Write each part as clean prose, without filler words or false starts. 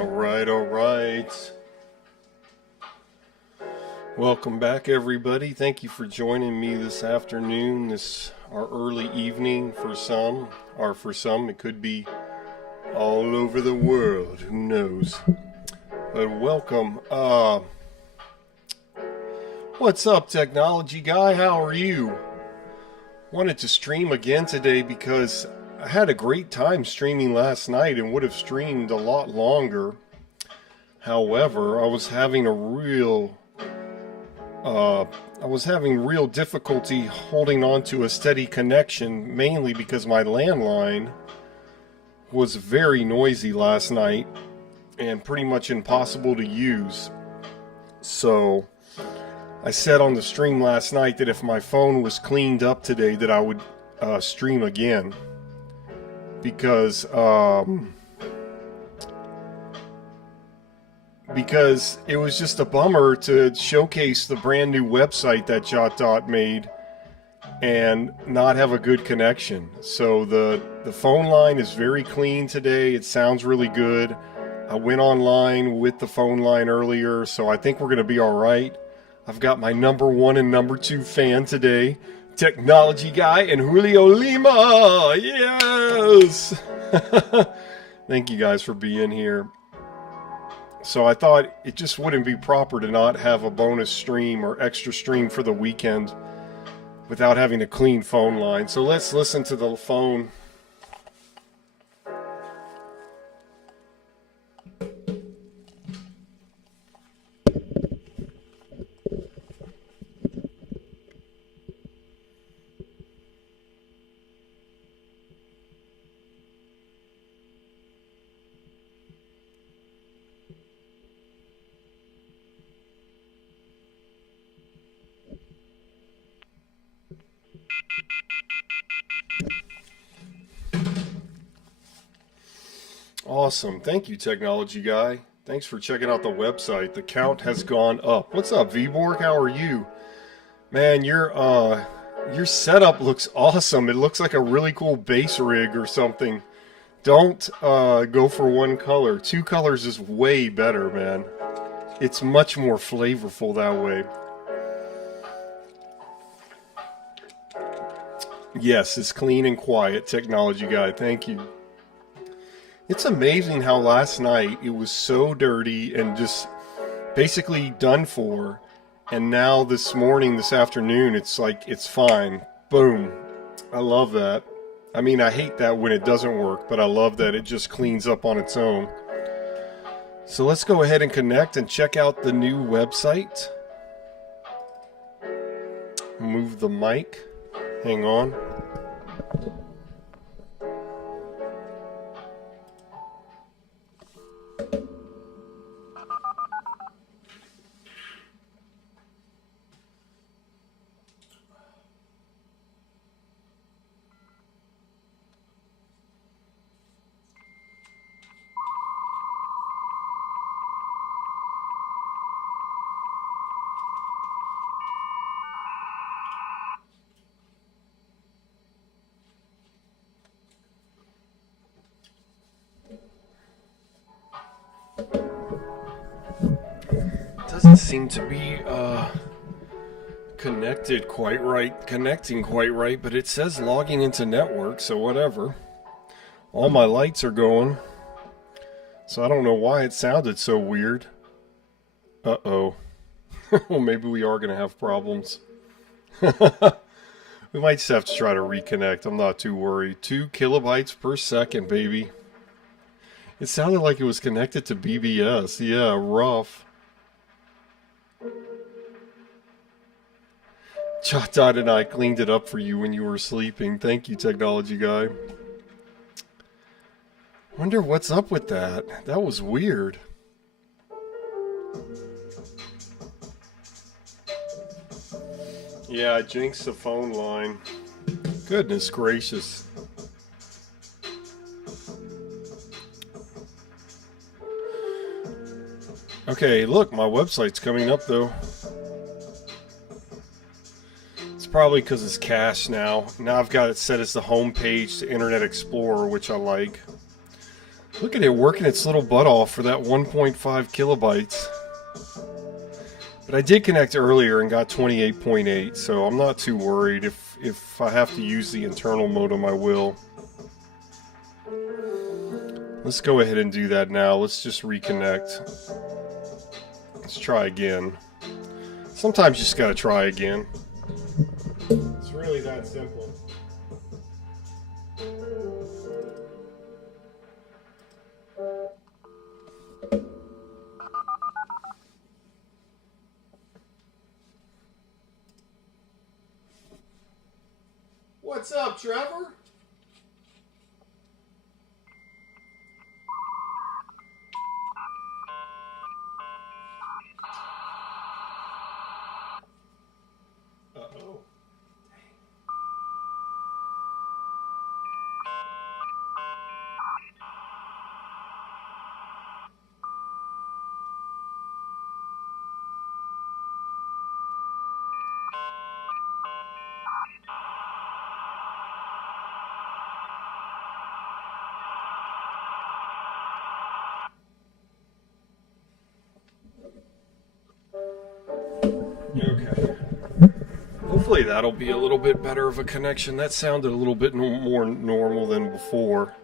All right. Welcome back, everybody. Thank you for joining me this afternoon, this our early evening for some, or for some it could be all over the world. Who knows? But welcome. What's up, technology guy? How are you? Wanted to stream again today because I had a great time streaming last night and would have streamed a lot longer. However, I was having real difficulty holding on to a steady connection, mainly because my landline was very noisy last night and pretty much impossible to use. So I said on the stream last night that if my phone was cleaned up today that I would stream again, because it was just a bummer to showcase the brand new website that JotDot made and not have a good connection. So the phone line is very clean today. It sounds really good. I went online with the phone line earlier, so I think we're going to be all right. I've got my number 1 and number 2 fan today, technology guy and Julio Lima. Yes. Thank you guys for being here. So I thought it just wouldn't be proper to not have a bonus stream or extra stream for the weekend without having a clean phone line. So let's listen to the phone. Awesome. Thank you, technology guy. Thanks for checking out the website. The count has gone up. What's up, Vborg? How are you? Man, your setup looks awesome. It looks like a really cool bass rig or something. Don't go for one color. 2 colors is way better, man. It's much more flavorful that way. Yes, it's clean and quiet, technology guy. Thank you. It's amazing how last night it was so dirty and just basically done for, and now this morning, this afternoon, it's like it's fine. Boom. I love that. I mean, I hate that when it doesn't work, but I love that it just cleans up on its own. So let's go ahead and connect and check out the new website. Move the mic. Hang on. Doesn't seem to be connecting quite right, but it says logging into network, so whatever. All my lights are going, so I don't know why it sounded so weird. Uh-oh. Well, maybe we are going to have problems. We might just have to try to reconnect. I'm not too worried. 2 kilobytes per second, baby. It sounded like it was connected to BBS. Yeah, rough. JotDot and I cleaned it up for you when you were sleeping. Thank you, technology guy. Wonder what's up with that. That was weird. Yeah, I jinxed the phone line. Goodness gracious. Okay, look, my website's coming up though. It's probably because it's cached now. Now I've got it set as the home page to Internet Explorer, which I like. Look at it working its little butt off for that 1.5 kilobytes. But I did connect earlier and got 28.8, so I'm not too worried. If I have to use the internal modem, I will. Let's go ahead and do that now. Let's just reconnect. Let's try again. Sometimes you just gotta try again. It's really that simple. What's up, Trevor? Uh-oh. Okay. Hopefully that'll be a little bit better of a connection. That sounded a little bit more normal than before.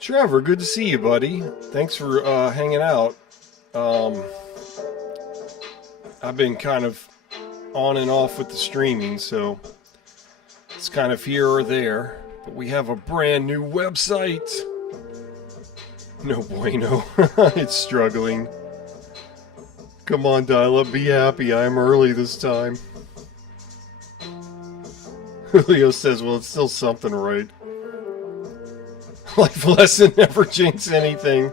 Trevor, good to see you, buddy. Thanks for hanging out. I've been kind of on and off with the streaming, so it's kind of here or there. But we have a brand new website. No bueno. It's struggling. Come on, dial-up, be happy. I'm early this time. Julio says, well, it's still something, right? Life lesson, never jinx anything.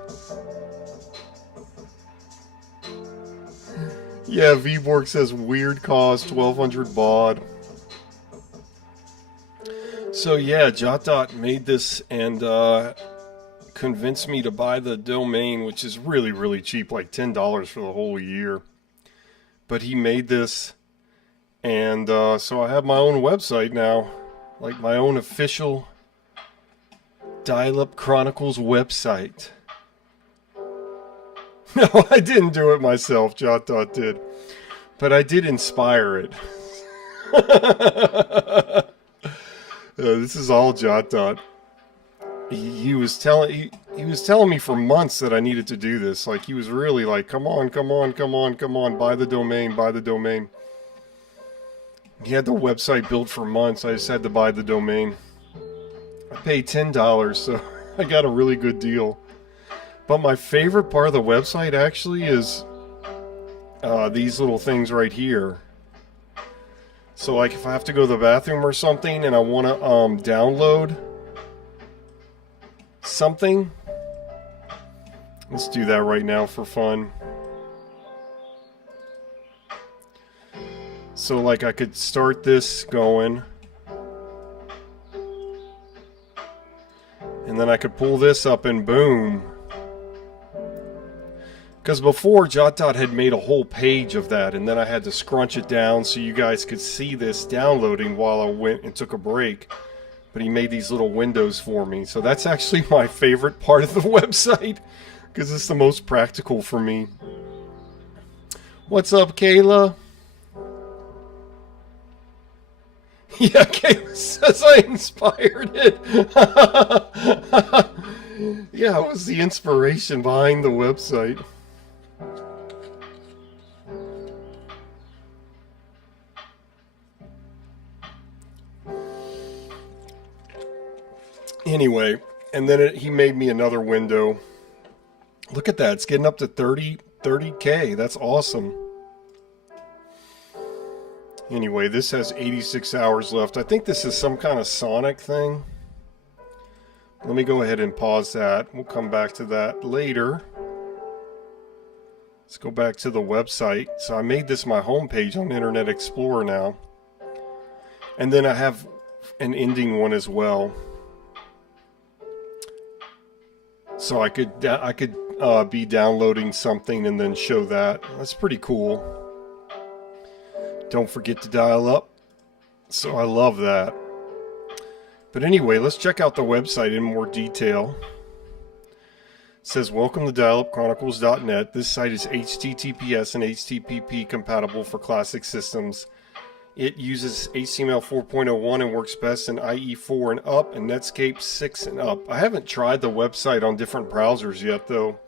Yeah, Vborg says, weird cost, 1200 baud. So yeah, JotDot made this and convinced me to buy the domain, which is really, really cheap, like $10 for the whole year. But he made this, and so I have my own website now, like my own official Dial-Up Chronicles website. No, I didn't do it myself, JotDot did. But I did inspire it. This is all JotDot. He was telling me for months that I needed to do this. Like, he was really like, come on, come on, come on, come on, buy the domain, buy the domain. He had the website built for months. I just had to buy the domain. I paid $10, so I got a really good deal. But my favorite part of the website actually is these little things right here. So like if I have to go to the bathroom or something and I want to download something, let's do that right now for fun. So like I could start this going, and then I could pull this up and boom. Because before, JotDot had made a whole page of that, and then I had to scrunch it down so you guys could see this downloading while I went and took a break. But he made these little windows for me. So that's actually my favorite part of the website, because it's the most practical for me. What's up, Kayla? Yeah, Kayla says I inspired it. Yeah, it was the inspiration behind the website. Anyway, and then he made me another window. Look at that, it's getting up to 30K. That's awesome. Anyway, this has 86 hours left. I think this is some kind of Sonic thing. Let me go ahead and pause that. We'll come back to that later. Let's go back to the website. So I made this my homepage on Internet Explorer now. And then I have an ending one as well. So I could be downloading something and then show that. That's pretty cool. Don't forget to dial up. So I love that. But anyway, let's check out the website in more detail. says, welcome to dialupchronicles.net. This site is HTTPS and HTTP compatible for classic systems. It uses HTML 4.01 and works best in IE4 and up and Netscape 6 and up. I haven't tried the website on different browsers yet, though.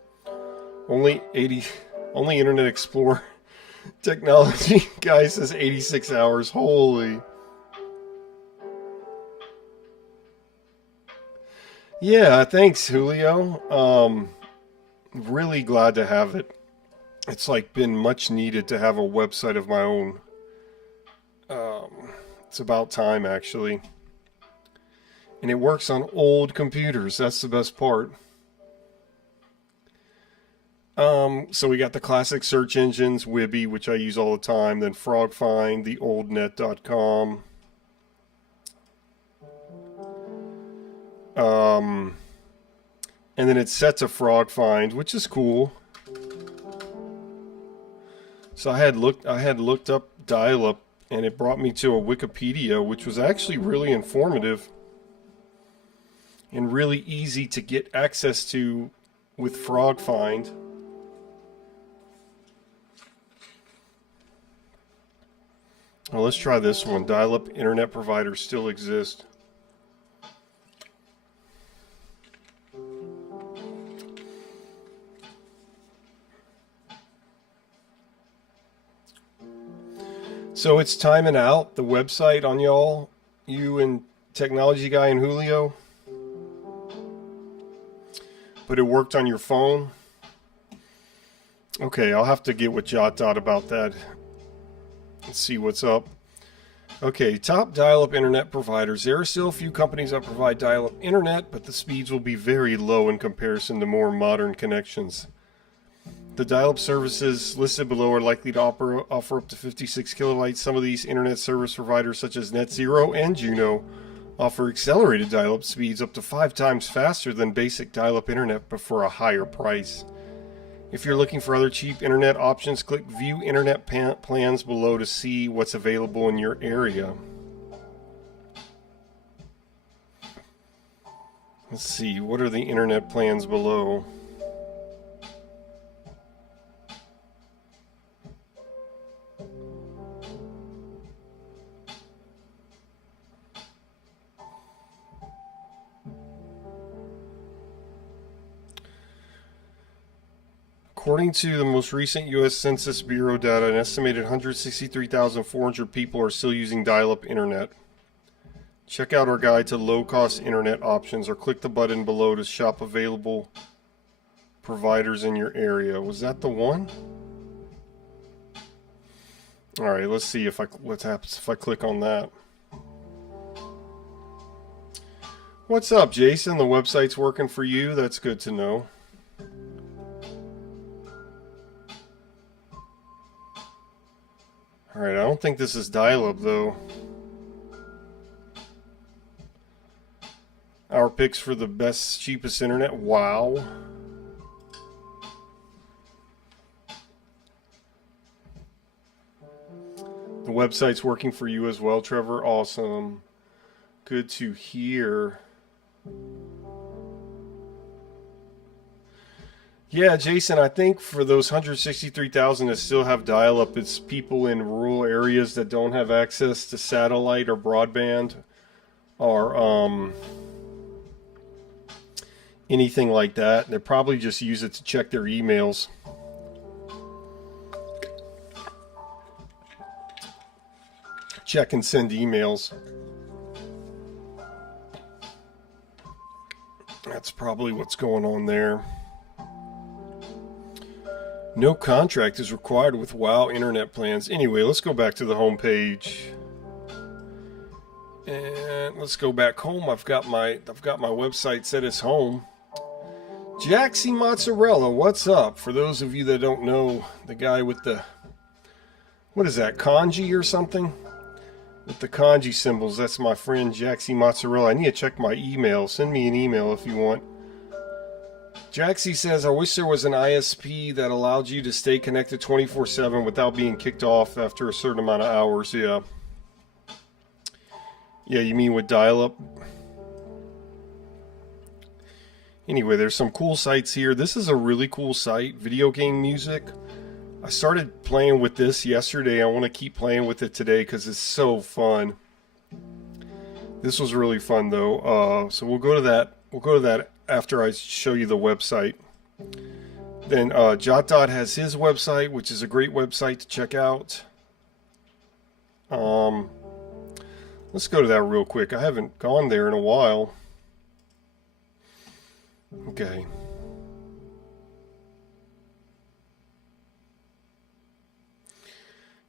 Only Internet Explorer technology guy says 86 hours. Holy. Yeah, thanks, Julio. Really glad to have it. It's like been much needed to have a website of my own. It's about time, actually. And it works on old computers. That's the best part. So we got the classic search engines, Wibby, which I use all the time, then FrogFind, the oldnet.com. And then it's set to FrogFind, which is cool. So I had looked up dial-up, and it brought me to a Wikipedia, which was actually really informative and really easy to get access to with FrogFind. Well, let's try this one. Dial-up internet providers still exist. So it's timing out the website on y'all, you and Technology Guy and Julio. But it worked on your phone. Okay, I'll have to get with JotDot about that. Let's see what's up. Okay, top dial-up internet providers. There are still a few companies that provide dial-up internet, but the speeds will be very low in comparison to more modern connections. The dial-up services listed below are likely to offer up to 56 kilobytes. Some of these internet service providers, such as NetZero and Juno, offer accelerated dial-up speeds up to 5 times faster than basic dial-up internet, but for a higher price. If you're looking for other cheap internet options, click View Internet Plans below to see what's available in your area. Let's see, what are the internet plans below? According to the most recent U.S. Census Bureau data, an estimated 163,400 people are still using dial-up internet. Check out our guide to low-cost internet options or click the button below to shop available providers in your area. Was that the one? Alright, let's see what happens if I click on that. What's up, Jason? The website's working for you? That's good to know. Alright, I don't think this is dial-up though. Our picks for the best, cheapest internet. Wow. The website's working for you as well, Trevor. Awesome. Good to hear. Yeah, Jason, I think for those 163,000 that still have dial-up, it's people in rural areas that don't have access to satellite or broadband or anything like that. They probably just use it to check their emails. Check and send emails. That's probably what's going on there. No contract is required with WOW internet plans. Anyway, let's go back to the home page. And let's go back home. I've got my website set as home. Jaxie Mozzarella, what's up? For those of you that don't know, the guy with the, what is that, kanji or something? With the kanji symbols, that's my friend Jaxie Mozzarella. I need to check my email. Send me an email if you want. Jaxie says, I wish there was an ISP that allowed you to stay connected 24/7 without being kicked off after a certain amount of hours. Yeah. Yeah, you mean with dial-up? Anyway, there's some cool sites here. This is a really cool site, video game music. I started playing with this yesterday. I want to keep playing with it today because it's so fun. This was really fun though. So we'll go to that. We'll go to that after I show you the website. Then JotDot has his website, which is a great website to check out. Let's go to that real quick. I haven't gone there in a while. Okay.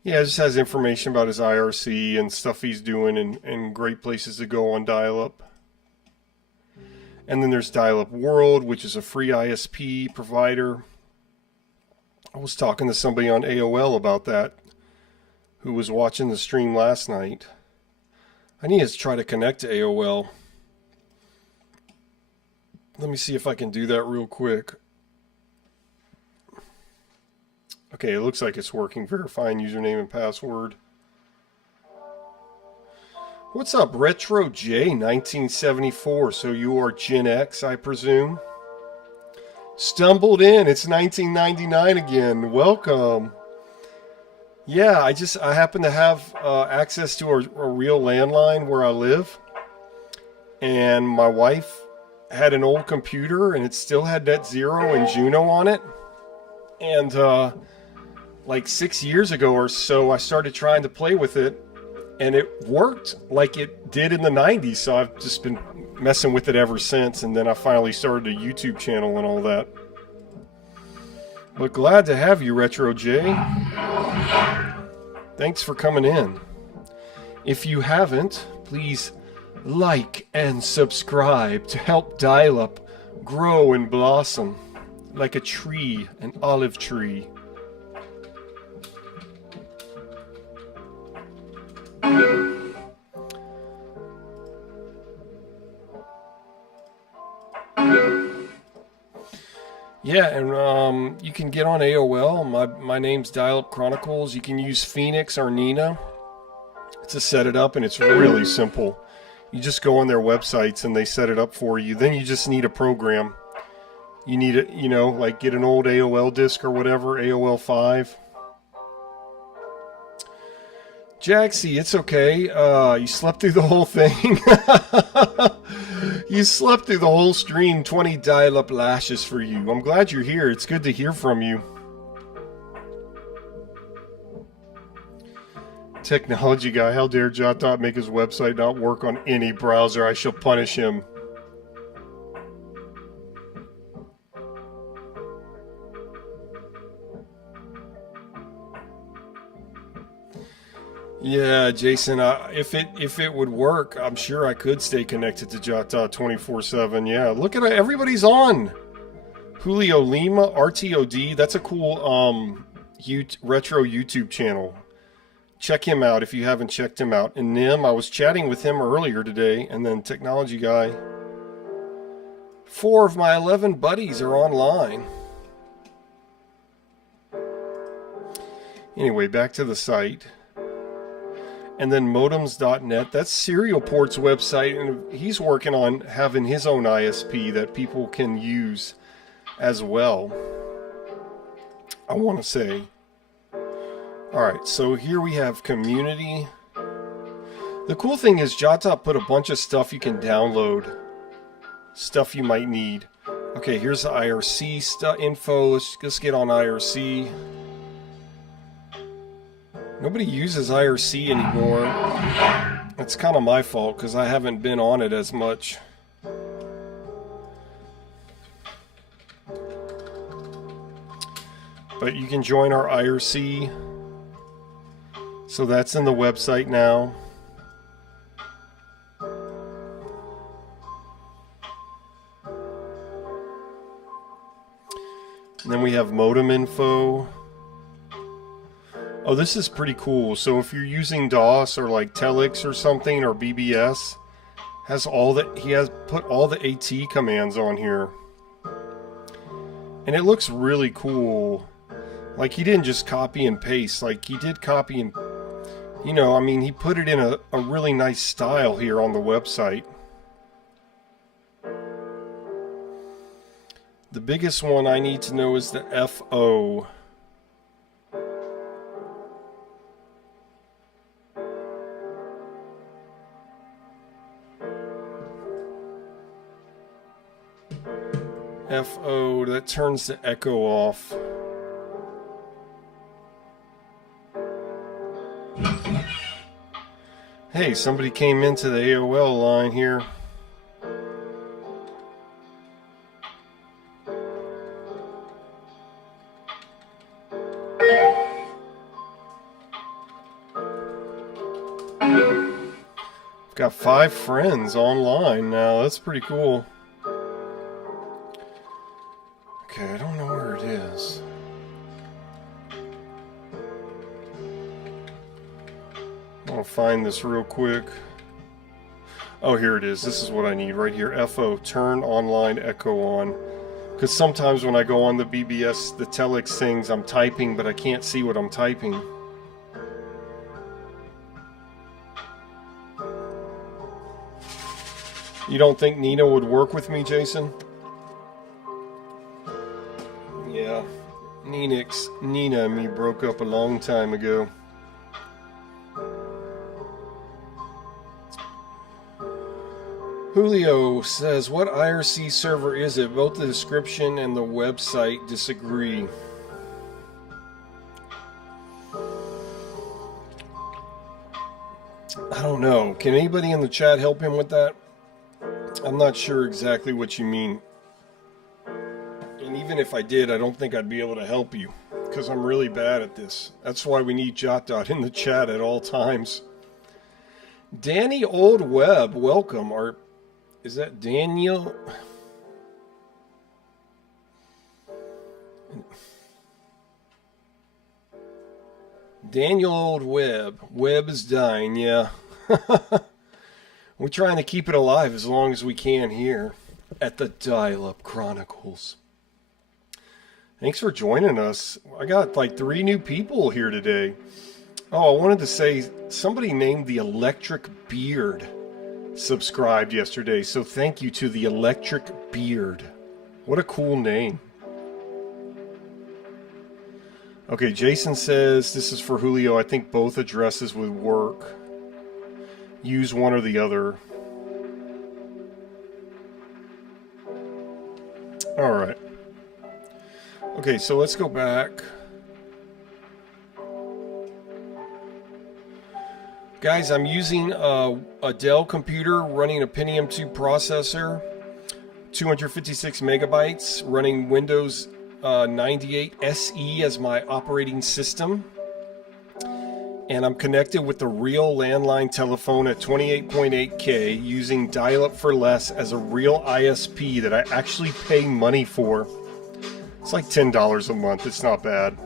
Yeah, it just has information about his IRC and stuff he's doing and great places to go on dial-up. And then there's Dial-Up World, which is a free ISP provider. I was talking to somebody on AOL about that who was watching the stream last night. I need to try to connect to AOL. Let me see if I can do that real quick. Okay, it looks like it's working. Verifying username and password. What's up, RetroJ 1974? So you are Gen X, I presume? Stumbled in. It's 1999 again. Welcome. Yeah, I happen to have access to a real landline where I live. And my wife had an old computer and it still had NetZero and Juno on it. And like 6 years ago or so, I started trying to play with it. And it worked like it did in the 90s. So I've just been messing with it ever since. And then I finally started a YouTube channel and all that. But glad to have you, RetroJ. Thanks for coming in. If you haven't, please like and subscribe to help Dial-Up grow and blossom like a tree, an olive tree. Yeah, and you can get on AOL. My name's Dial-Up Chronicles. You can use Phoenix or Nina to set it up, and it's really simple. You just go on their websites and they set it up for you. Then you just need a program. You need it, you know, like get an old AOL disk or whatever, AOL 5. Jaxie, it's okay. You slept through the whole thing. You slept through the whole stream. 20 dial-up lashes for you. I'm glad you're here. It's good to hear from you. Technology guy, how dare JotDot make his website not work on any browser? I shall punish him. Yeah, Jason, if it would work, I'm sure I could stay connected to JotDot 24/7. Yeah, look at it. Everybody's on. Julio Lima, RTOD. That's a cool retro YouTube channel. Check him out if you haven't checked him out. And Nim, I was chatting with him earlier today. And then Technology Guy. 4 of my 11 buddies are online. Anyway, back to the site. And then modems.net, that's Serial Port's website, and he's working on having his own ISP that people can use as well, I want to say. Alright, so here we have community. The cool thing is JotDot put a bunch of stuff you can download. Stuff you might need. Okay, here's the IRC info. Let's get on IRC. Nobody uses IRC anymore. It's kind of my fault because I haven't been on it as much. But you can join our IRC. So that's in the website now. And then we have modem info. Oh, this is pretty cool. So if you're using DOS or like Telix or something or BBS, he has put all the AT commands on here. And it looks really cool. Like he didn't just copy and paste, like he did copy and, you know, I mean, he put it in a really nice style here on the website. The biggest one I need to know is the FO. FO, that turns the echo off. Hey, somebody came into the AOL line here. I've got 5 friends online now. That's pretty cool. Okay, I don't know where it is. I'll find this real quick. Oh, here it is. This is what I need right here. FO, turn online echo on. Because sometimes when I go on the BBS, the telex things, I'm typing, but I can't see what I'm typing. You don't think Nina would work with me, Jason? Yeah. Nina and me broke up a long time ago. Julio says, what IRC server is it? Both the description and the website disagree. I don't know. Can anybody in the chat help him with that? I'm not sure exactly what you mean. And even if I did, I don't think I'd be able to help you, because I'm really bad at this. That's why we need JotDot in the chat at all times. Danny Old Web, welcome. Is that Daniel? Daniel Old Web. Web is dying, yeah. We're trying to keep it alive as long as we can here at the Dial-Up Chronicles. Thanks for joining us. I got like 3 new people here today. Oh, I wanted to say somebody named the Electric Beard subscribed yesterday, so thank you to the Electric Beard. What a cool name. Okay, Jason says this is for Julio. I think both addresses would work. Use one or the other. All right. Okay, so let's go back. Guys, I'm using a Dell computer running a Pentium 2 processor, 256 megabytes, running Windows 98 SE as my operating system. And I'm connected with the real landline telephone at 28.8K using Dial-Up for Less as a real ISP that I actually pay money for. It's like $10 a month. It's not bad.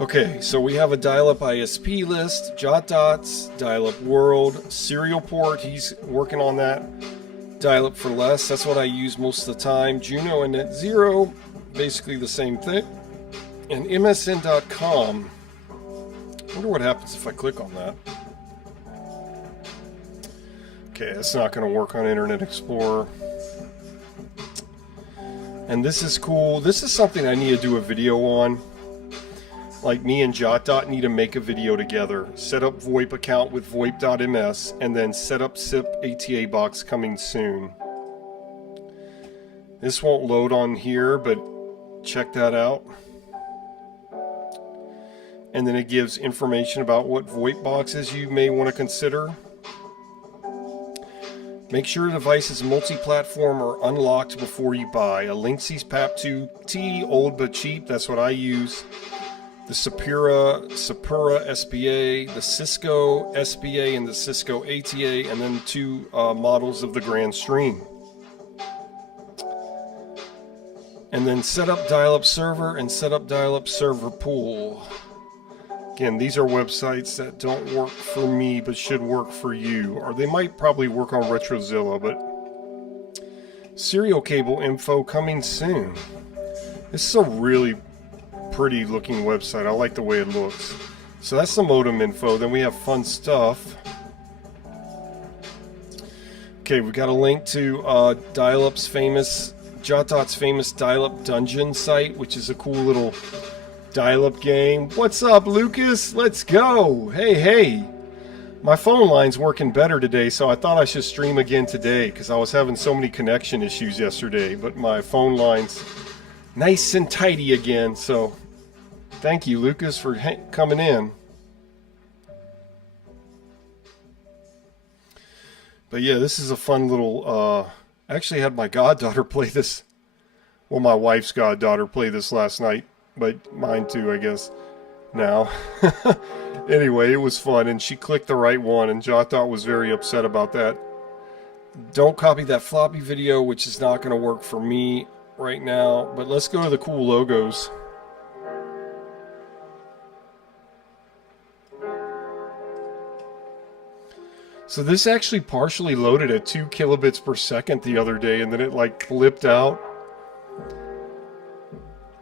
Okay, so we have a Dial-Up ISP list, JotDots, Dial-Up World, Serial Port, he's working on that. Dial-Up for Less, that's what I use most of the time. Juno and Net Zero, basically the same thing. And MSN.com. I wonder what happens if I click on that. Okay, that's not going to work on Internet Explorer. And this is cool. This is something I need to do a video on. Like me and JotDot need to make a video together. Set up VoIP account with VoIP.ms and then set up SIP ATA box coming soon. This won't load on here, but check that out. And then it gives information about what VoIP boxes you may want to consider. Make sure the device is multi-platform or unlocked before you buy. A Linksys PAP2T, old but cheap, that's what I use. The Sapura SPA, the Cisco SPA, and the Cisco ATA, and then 2 models of the Grand Stream. And then set up Dial-Up Server and set up Dial-Up Server Pool. Again, these are websites that don't work for me but should work for you. Or they might probably work on RetroZilla, but serial cable info coming soon. This is a really pretty looking website. I like the way it looks. So that's the modem info. Then we have fun stuff. Okay, we got a link to Dial-Up's famous, JotDot's famous Dial-Up Dungeon site, which is a cool little dial-up game. What's up, Lucas? Let's go! Hey, hey! My phone line's working better today, so I thought I should stream again today, because I was having so many connection issues yesterday, but my phone line's nice and tidy again, so thank you, Lucas, for coming in. But yeah, this is a fun little, I actually had my goddaughter play this, well, my wife's goddaughter play this last night, but mine too, I guess, now. Anyway, it was fun, and she clicked the right one, and JotDot was very upset about that. Don't copy that floppy video, which is not going to work for me right now, but let's go to the cool logos. So this actually partially loaded at 2 kilobits per second the other day, and then it like flipped out,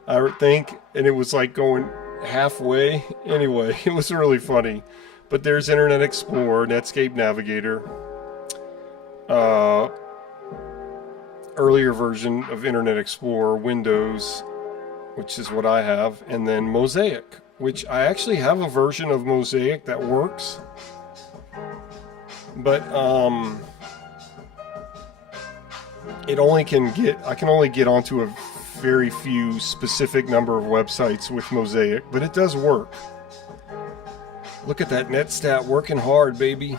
I think, and it was like going halfway. Anyway, it was really funny. But there's Internet Explorer, Netscape Navigator, earlier version of Internet Explorer, Windows, which is what I have, and then Mosaic, which I actually have a version of Mosaic that works. But it only can get, I can only get onto a very few specific number of websites with Mosaic, but it does work. Look at that NetStat working hard, baby.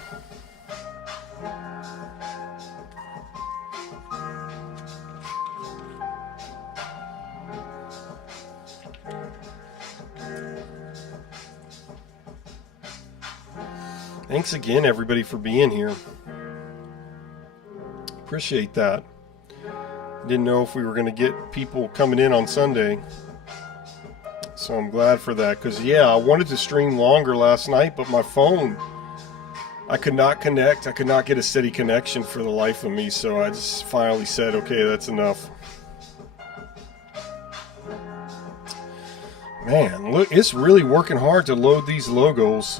Thanks again, everybody, for being here. Appreciate that. Didn't know if we were going to get people coming in on Sunday, so I'm glad for that, because yeah, I wanted to stream longer last night, but my phone, I could not connect. I could not get a steady connection for the life of me, so I just finally said, okay, that's enough. Man, look, it's really working hard to load these logos.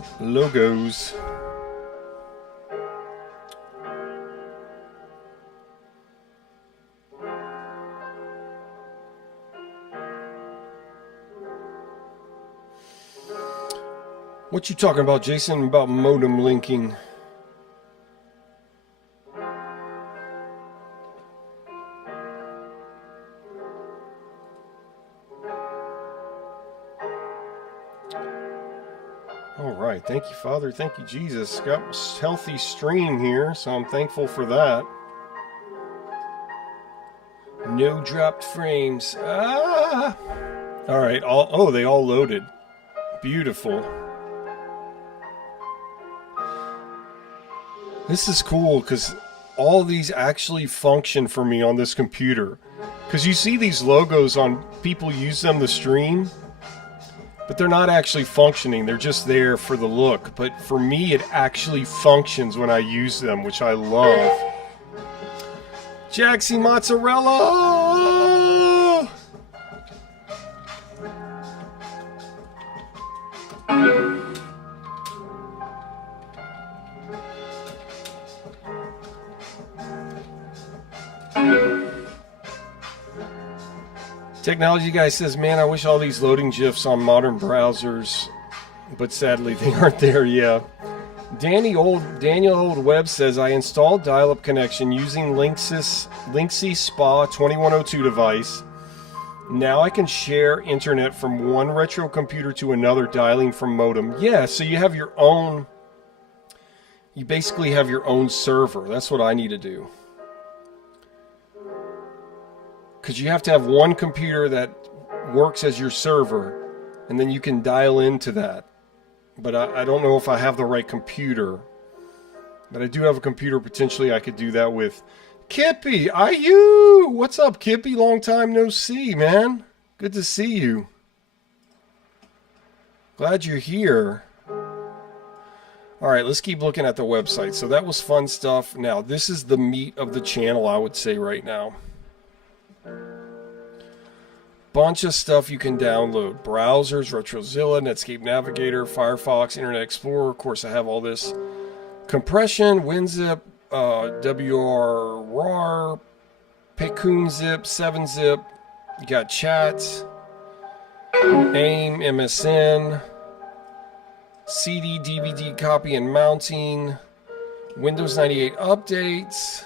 What you talking about, Jason? About modem linking? All right, thank you, Father. Thank you, Jesus. Got a healthy stream here, so I'm thankful for that. No dropped frames. Ah! All right. Oh, they all loaded. Beautiful. This is cool because all these actually function for me on this computer. Because you see these logos on people use them to stream, but they're not actually functioning. They're just there for the look. But for me, it actually functions when I use them, which I love. Jaxie Mozzarella! Technology Guy says, man, I wish all these loading GIFs on modern browsers, but sadly they aren't there. Yeah. Daniel Old Web says, I installed dial-up connection using Linksys Spa 2102 device. Now I can share internet from one retro computer to another, dialing from modem. Yeah, so you have your own, you basically have your own server. That's what I need to do. Because you have to have one computer that works as your server, and then you can dial into that. But I don't know if I have the right computer. But I do have a computer potentially I could do that with. Kippy, IU! What's up, Kippy? Long time no see, man. Good to see you. Glad you're here. Alright, let's keep looking at the website. So that was fun stuff. Now, this is the meat of the channel, I would say, right now. Bunch of stuff you can download. Browsers, RetroZilla, Netscape Navigator, Firefox, Internet Explorer. Of course, I have all this. Compression, WinZip, WR, Paycoon Zip, 7-Zip. You got chats, AIM, MSN, CD, DVD copy and mounting, Windows 98 updates,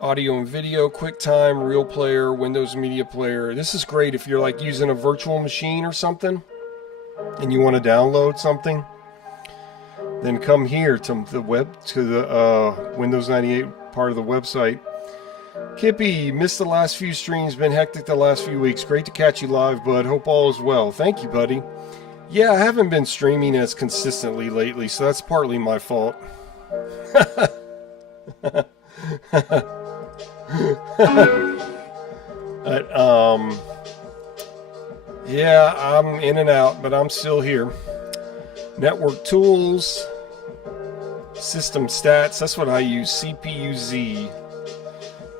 audio and video, QuickTime, Real Player, Windows Media Player. This is great if you're like using a virtual machine or something and you want to download something. Then come here to the Windows 98 part of the website. Kippy, missed the last few streams, been hectic the last few weeks. Great to catch you live, bud. Hope all is well. Thank you, buddy. Yeah, I haven't been streaming as consistently lately, so that's partly my fault. But, yeah, I'm in and out, but I'm still here. Network tools, system stats, that's what I use, CPU-Z.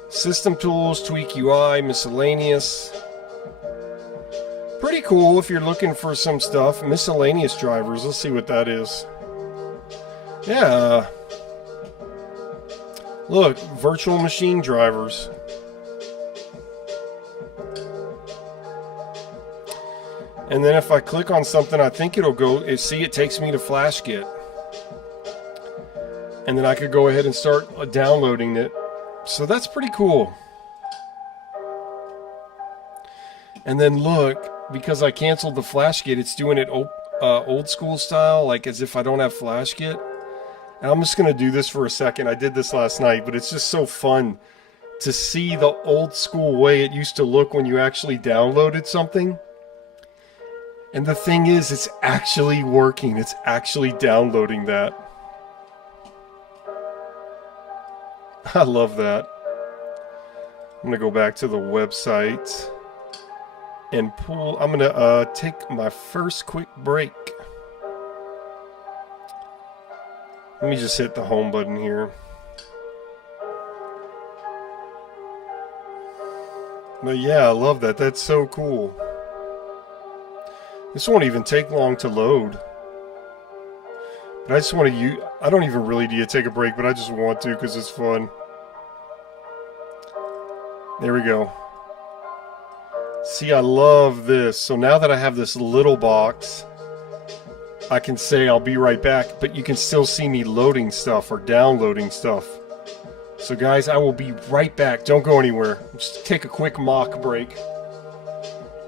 System tools, tweak UI, miscellaneous. Pretty cool if you're looking for some stuff. Miscellaneous drivers, let's see what that is. Yeah. Look, virtual machine drivers. And then if I click on something, I think it'll go, see, it takes me to FlashGit. And then I could go ahead and start downloading it. So that's pretty cool. And then look, because I canceled the FlashGit, it's doing it old school style, like as if I don't have FlashGit. And I'm just going to do this for a second. I did this last night, but it's just so fun to see the old school way it used to look when you actually downloaded something. And the thing is, it's actually working. It's actually downloading that. I love that. I'm going to go back to the website and pull. I'm going to take my first quick break. Let me just hit the home button here. But yeah, I love that. That's so cool. This won't even take long to load. But I just want to use... I don't even really need to take a break, but I just want to because it's fun. There we go. See, I love this. So now that I have this little box, I can say I'll be right back, but you can still see me loading stuff or downloading stuff. So guys, I will be right back. Don't go anywhere. Just take a quick mock break.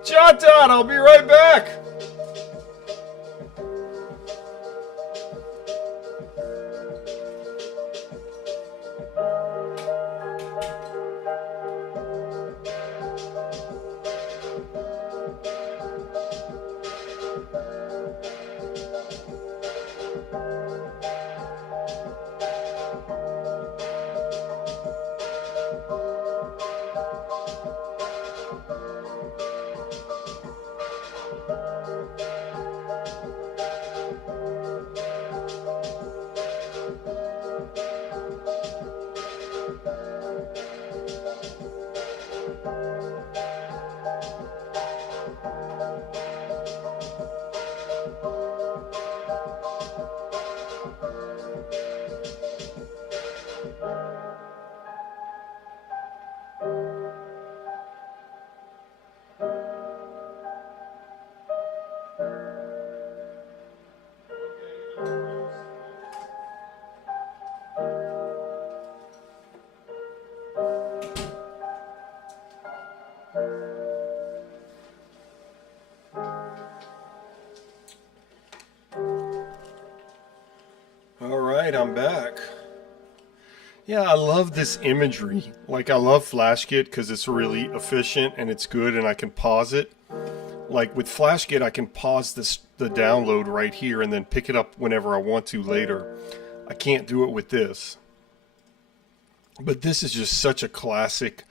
JotDot, I'll be right back! Alright, I'm back. Yeah, I love this imagery. Like, I love FlashGit because it's really efficient and it's good and I can pause it. Like, with FlashGit, I can pause the download right here and then pick it up whenever I want to later. I can't do it with this. But this is just such a classic,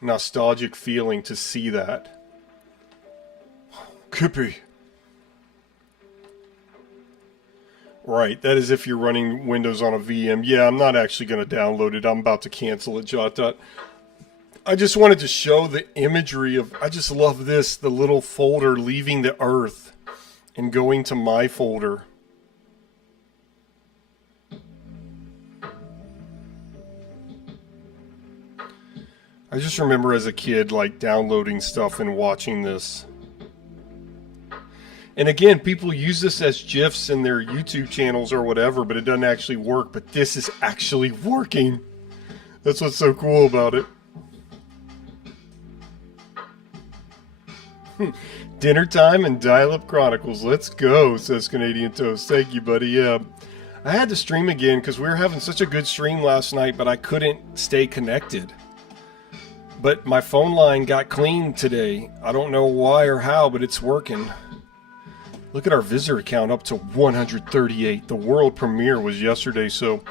nostalgic feeling to see that. Kippy. Right, that is if you're running Windows on a VM. Yeah, I'm not actually going to download it. I'm about to cancel it, JotDot. I just wanted to show the imagery of, I just love this, the little folder leaving the earth and going to my folder. I just remember as a kid, like, downloading stuff and watching this. And again, people use this as GIFs in their YouTube channels or whatever, but it doesn't actually work. But this is actually working. That's what's so cool about it. Dinner time and dial-up chronicles. Let's go, says Canadian Toast. Thank you, buddy. Yeah. I had to stream again because we were having such a good stream last night, but I couldn't stay connected. But my phone line got cleaned today. I don't know why or how, but it's working. Look at our visitor count up to 138. The world premiere was yesterday, so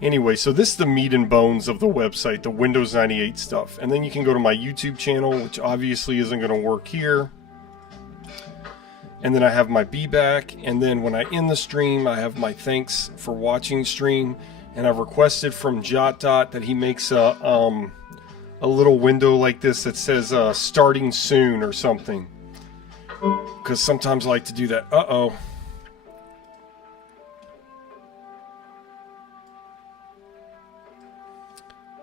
anyway, so this is the meat and bones of the website, the Windows 98 stuff. And then you can go to my YouTube channel, which obviously isn't going to work here. And then I have my be back, and then when I end the stream, I have my thanks for watching stream. And I've requested from JotDot that he makes a little window like this that says starting soon or something. Because sometimes I like to do that. Uh-oh.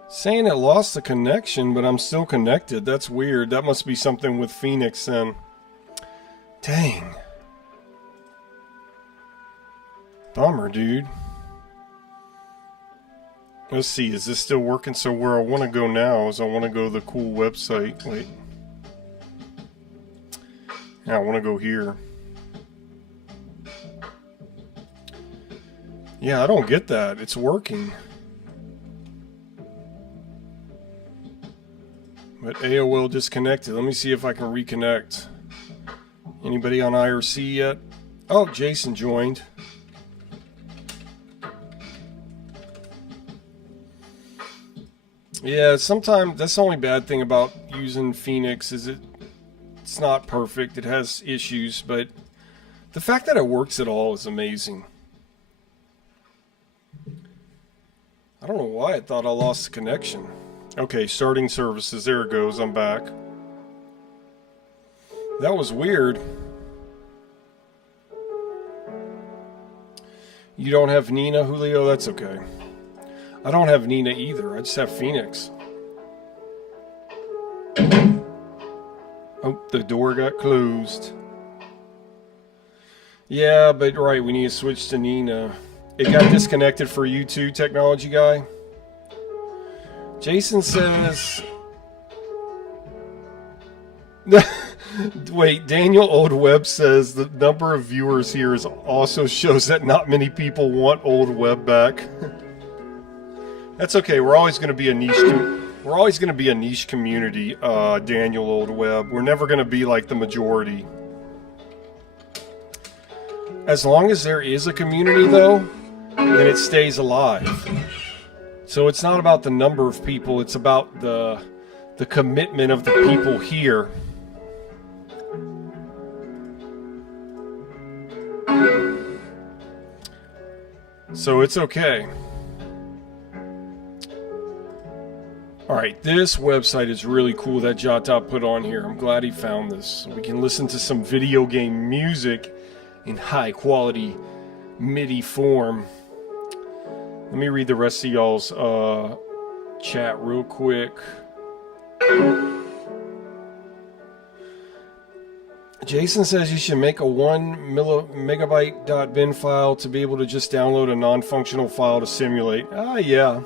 Saying it lost the connection, but I'm still connected. That's weird. That must be something with Phoenix then. Dang. Bummer, dude. Let's see. Is this still working? So where I want to go now is I want to go to the cool website. Wait. Yeah, I want to go here. Yeah, I don't get that. It's working. But AOL disconnected. Let me see if I can reconnect. Anybody on IRC yet? Oh, Jason joined. Yeah, sometimes that's the only bad thing about using Phoenix is it's not perfect. It has issues, but the fact that it works at all is amazing. I don't know why I thought I lost the connection. Okay, starting services. There it goes. I'm back. That was weird. You don't have Nina, Julio? That's okay. I don't have Nina either. I just have Phoenix. Oh, the door got closed. Yeah, but right, we need to switch to Nina. It got disconnected for you too, technology guy. Jason says... Wait, Daniel Old Web says the number of viewers here is also shows that not many people want Old Web back. That's okay. We're always going to be a niche. We're always going to be a niche community, Daniel Old Web. We're never going to be like the majority. As long as there is a community, though, then it stays alive. So it's not about the number of people. It's about the commitment of the people here. So it's okay. Alright, this website is really cool that JotDot put on here. I'm glad he found this. So we can listen to some video game music in high quality MIDI form. Let me read the rest of y'all's chat real quick. Jason says you should make a 1 megabyte .bin file to be able to just download a non-functional file to simulate. Yeah.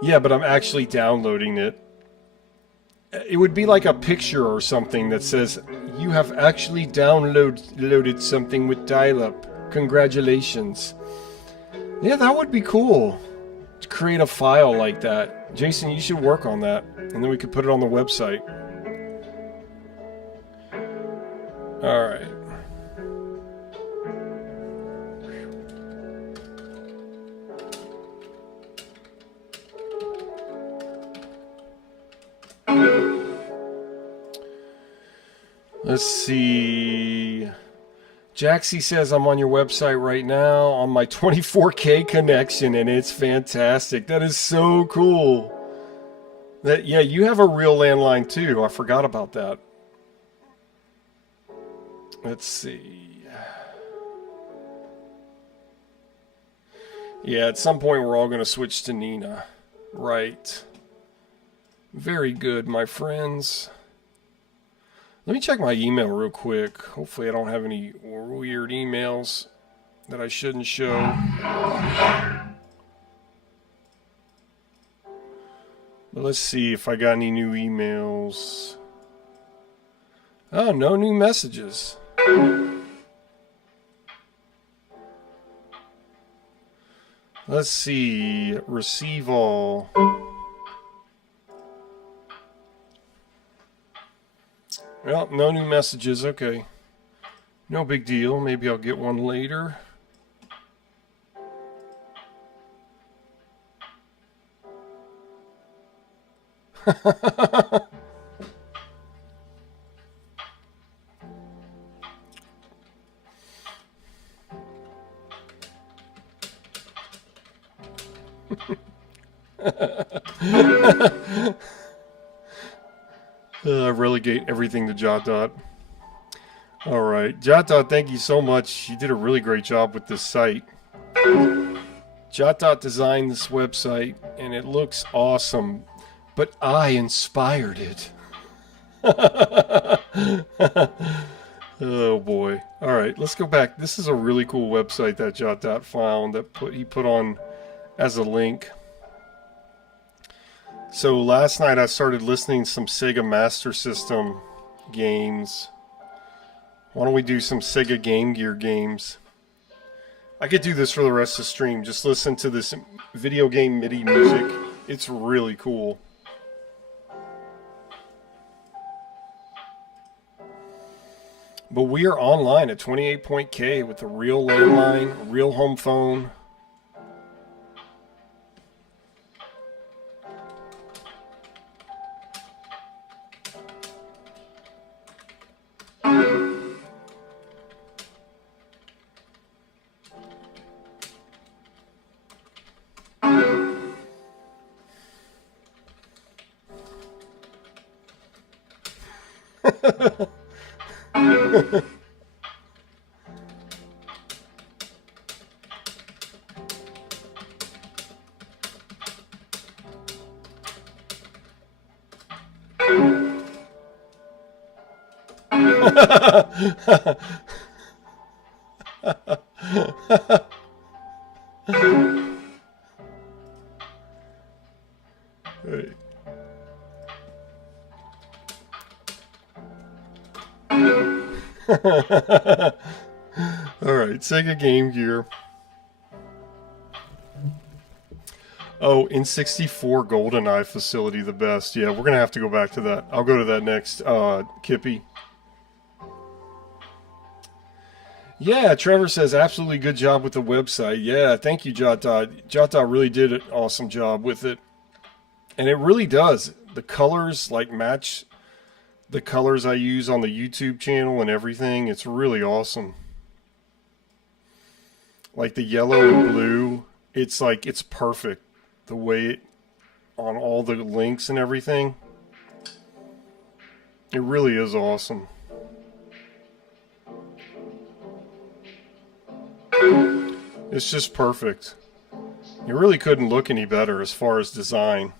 Yeah, but I'm actually downloading it. It would be like a picture or something that says, you have actually downloaded something with dial-up. Congratulations. Yeah, that would be cool. To create a file like that. Jason, you should work on that. And then we could put it on the website. Alright. Let's see. Jaxie says I'm on your website right now on my 24K connection and it's fantastic. That is so cool. Yeah, you have a real landline too. I forgot about that. Let's see. Yeah, at some point we're all going to switch to Nina. Right. Very good, my friends. Let me check my email real quick. Hopefully I don't have any weird emails that I shouldn't show. But let's see if I got any new emails. Oh, no new messages. Let's see. Receive all. Well, no new messages. Okay. No big deal. Maybe I'll get one later. Relegate everything to JotDot. Alright, JotDot, thank you so much. You did a really great job with this site. JotDot designed this website, and it looks awesome, but I inspired it. Oh boy. Alright, let's go back. This is a really cool website that JotDot found that he put on as a link. So last night I started listening to some Sega Master System games. Why don't we do some Sega Game Gear games? I could do this for the rest of the stream. Just listen to this video game MIDI music. It's really cool. But we are online at 28.k with a real landline, a real home phone. Hey. Alright, Sega Game Gear. Oh, N64 GoldenEye facility, the best. Yeah, we're going to have to go back to that. I'll go to that next, Kippy. Yeah, Trevor says, absolutely good job with the website. Yeah, thank you, JotDot. JotDot really did an awesome job with it. And it really does. The colors, like, match the colors I use on the YouTube channel and everything. It's really awesome. Like the yellow and blue, it's like, it's perfect. The way it, on all the links and everything. It really is awesome. It's just perfect. You really couldn't look any better as far as design.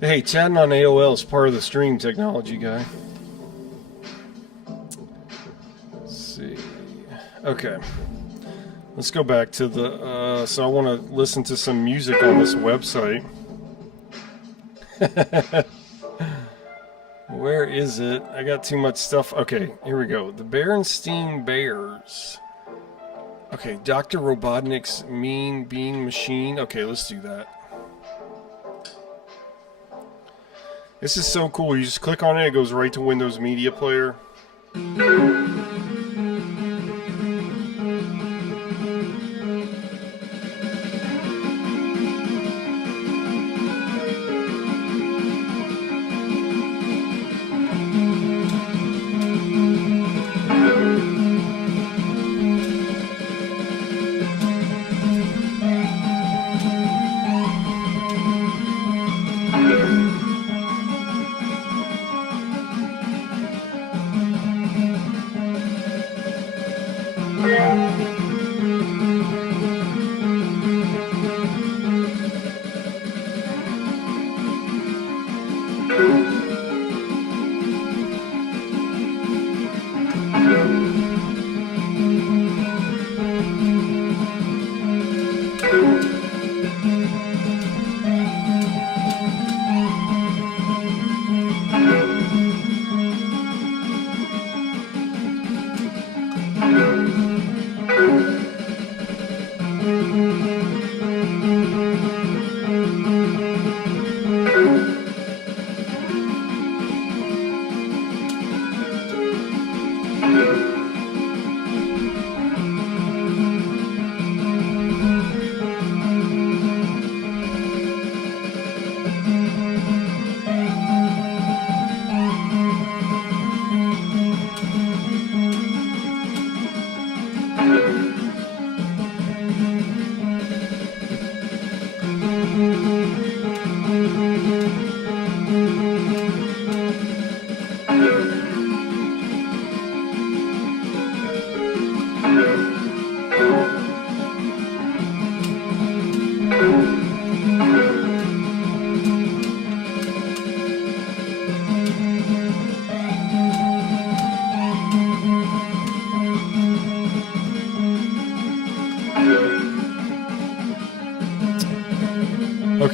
Hey, chatting on AOL is part of the stream, technology guy. Let's see. Okay. Let's go back to the, so I want to listen to some music on this website. Where is it? I got too much stuff. Okay, here we go. The Berenstein Bears. Okay, Dr. Robotnik's Mean Bean Machine. Okay, let's do that. This is so cool. You just click on it, it goes right to Windows Media Player.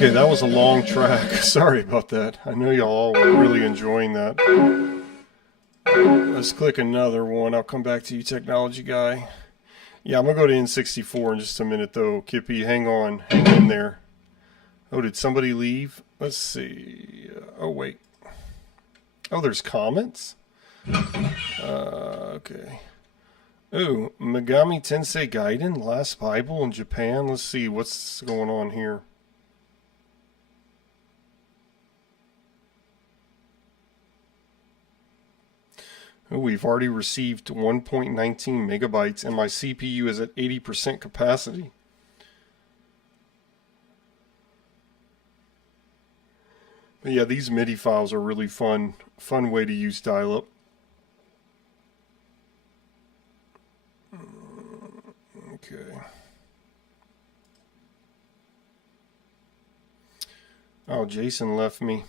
Okay, that was a long track. Sorry about that. I know y'all were really enjoying that. Let's click another one. I'll come back to you, technology guy. Yeah, I'm going to go to N64 in just a minute, though. Kippy, hang on. Hang in there. Oh, did somebody leave? Let's see. Oh, wait. Oh, there's comments? Okay. Oh, Megami Tensei Gaiden, Last Bible in Japan. Let's see what's going on here. Oh, we've already received 1.19 megabytes and my CPU is at 80% capacity. But yeah, these MIDI files are really fun way to use dial-up. Okay. Oh, Jason left me.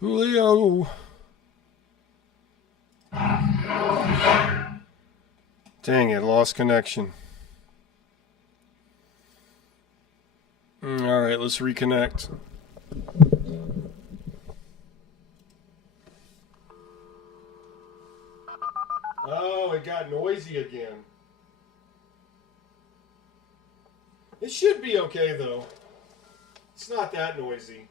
Julio! Dang it, lost connection. Alright, let's reconnect. Oh, it got noisy again. It should be okay, though. It's not that noisy.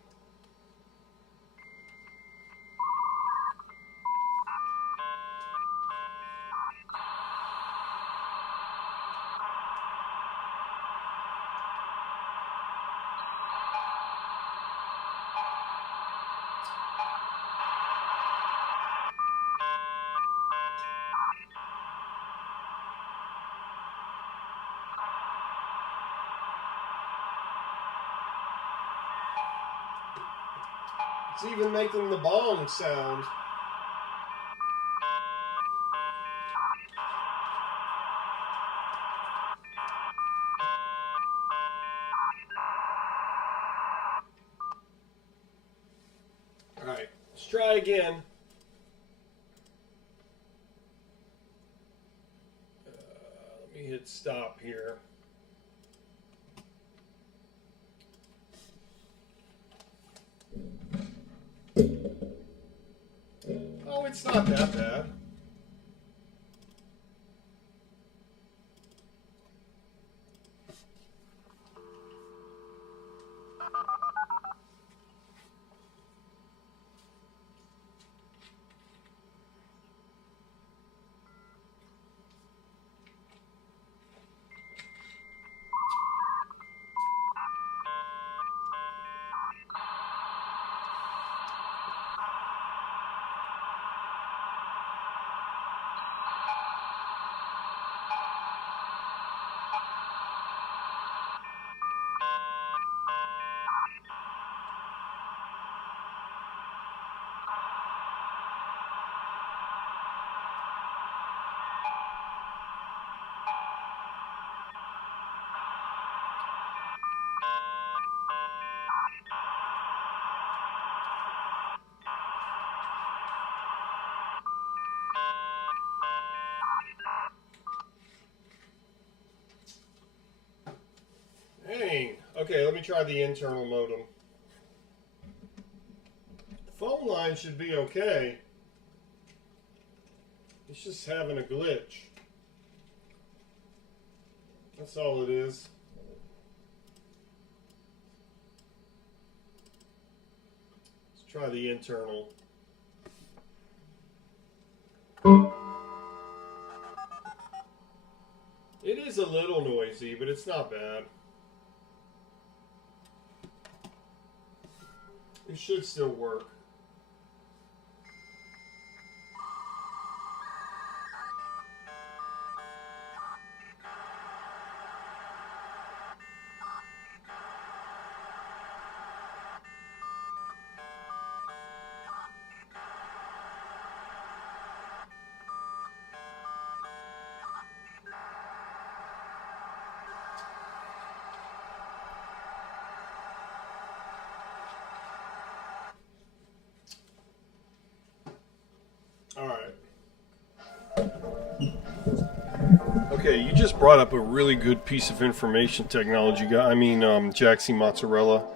It's even making the bong sound. Alright, let's try again. Let me hit stop here. Oh, it's not that bad. Okay, let me try the internal modem. The phone line should be okay. It's just having a glitch. That's all it is. Let's try the internal. It is a little noisy, but it's not bad. It should still work. Alright. Okay, you just brought up a really good piece of information technology guy. Jaxie Mozzarella.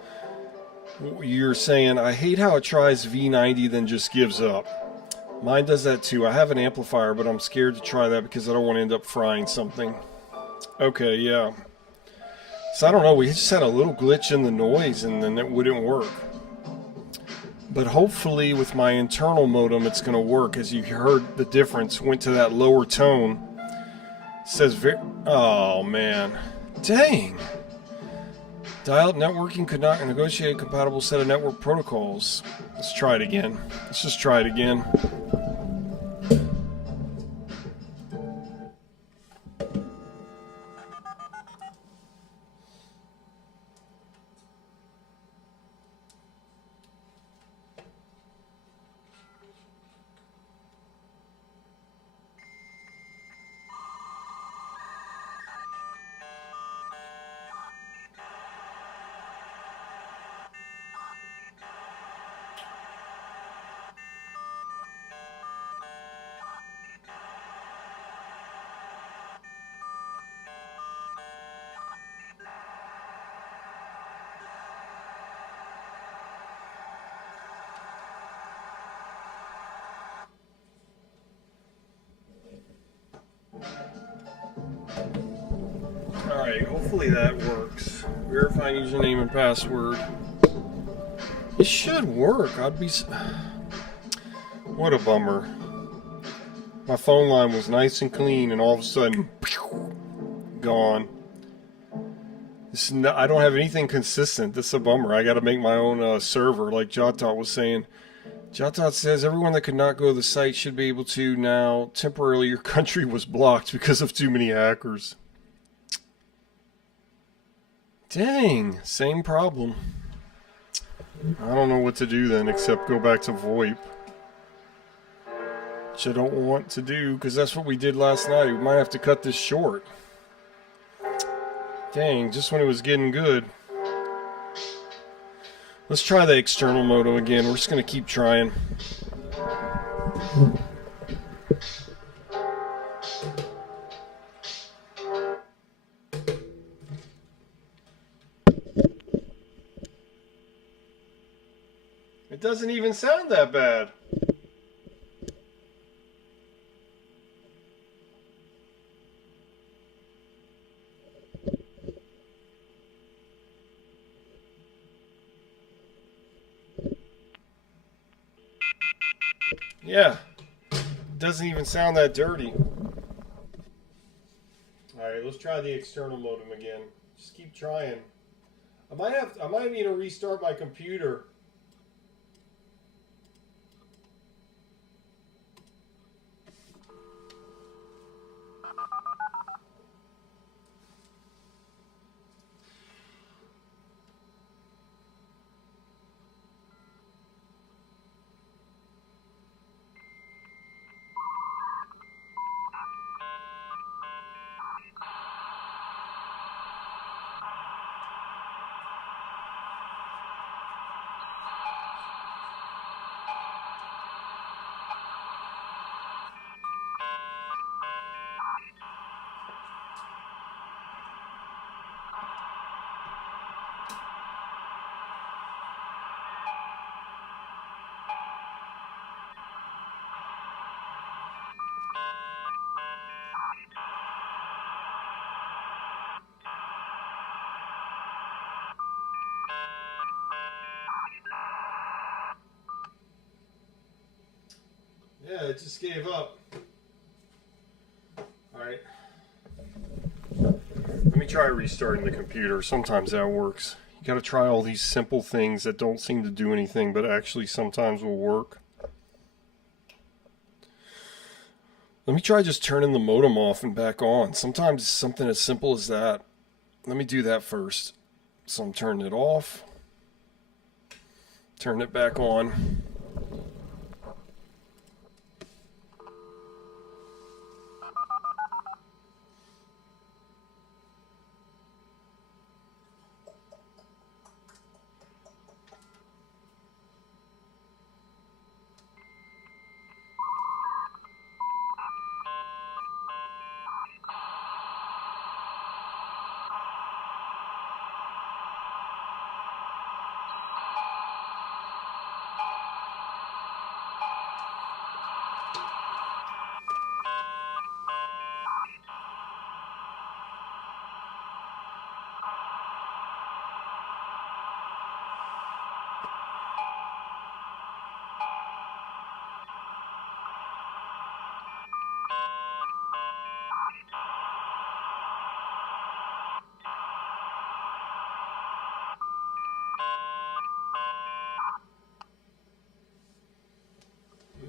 You're saying, I hate how it tries V90 then just gives up. Mine does that too. I have an amplifier, but I'm scared to try that because I don't want to end up frying something. Okay, yeah. So I don't know, we just had a little glitch in the noise and then it wouldn't work. But hopefully with my internal modem it's going to work. As you heard the difference, went to that lower tone. It says oh man. Dang. Dial-up networking could not negotiate a compatible set of network protocols. Let's try it again. Let's just try it again. Alright, hopefully that works. Verifying username and password. It should work. What a bummer. My phone line was nice and clean and all of a sudden, gone. I don't have anything consistent. This is a bummer. I gotta make my own server, like JotDot was saying. JotDot says everyone that could not go to the site should be able to now. Temporarily, your country was blocked because of too many hackers. Dang, same problem. I don't know what to do then except go back to VoIP. Which I don't want to do because that's what we did last night. We might have to cut this short. Dang, just when it was getting good. Let's try the external modem again. We're just going to keep trying. It doesn't even sound that bad. Yeah, it doesn't even sound that dirty. Alright, let's try the external modem again. Just keep trying. I might need to restart my computer. Yeah, it just gave up. Alright. Let me try restarting the computer. Sometimes that works. You gotta try all these simple things that don't seem to do anything, but actually sometimes will work. Let me try just turning the modem off and back on. Sometimes something as simple as that. Let me do that first. So I'm turning it off. Turn it back on.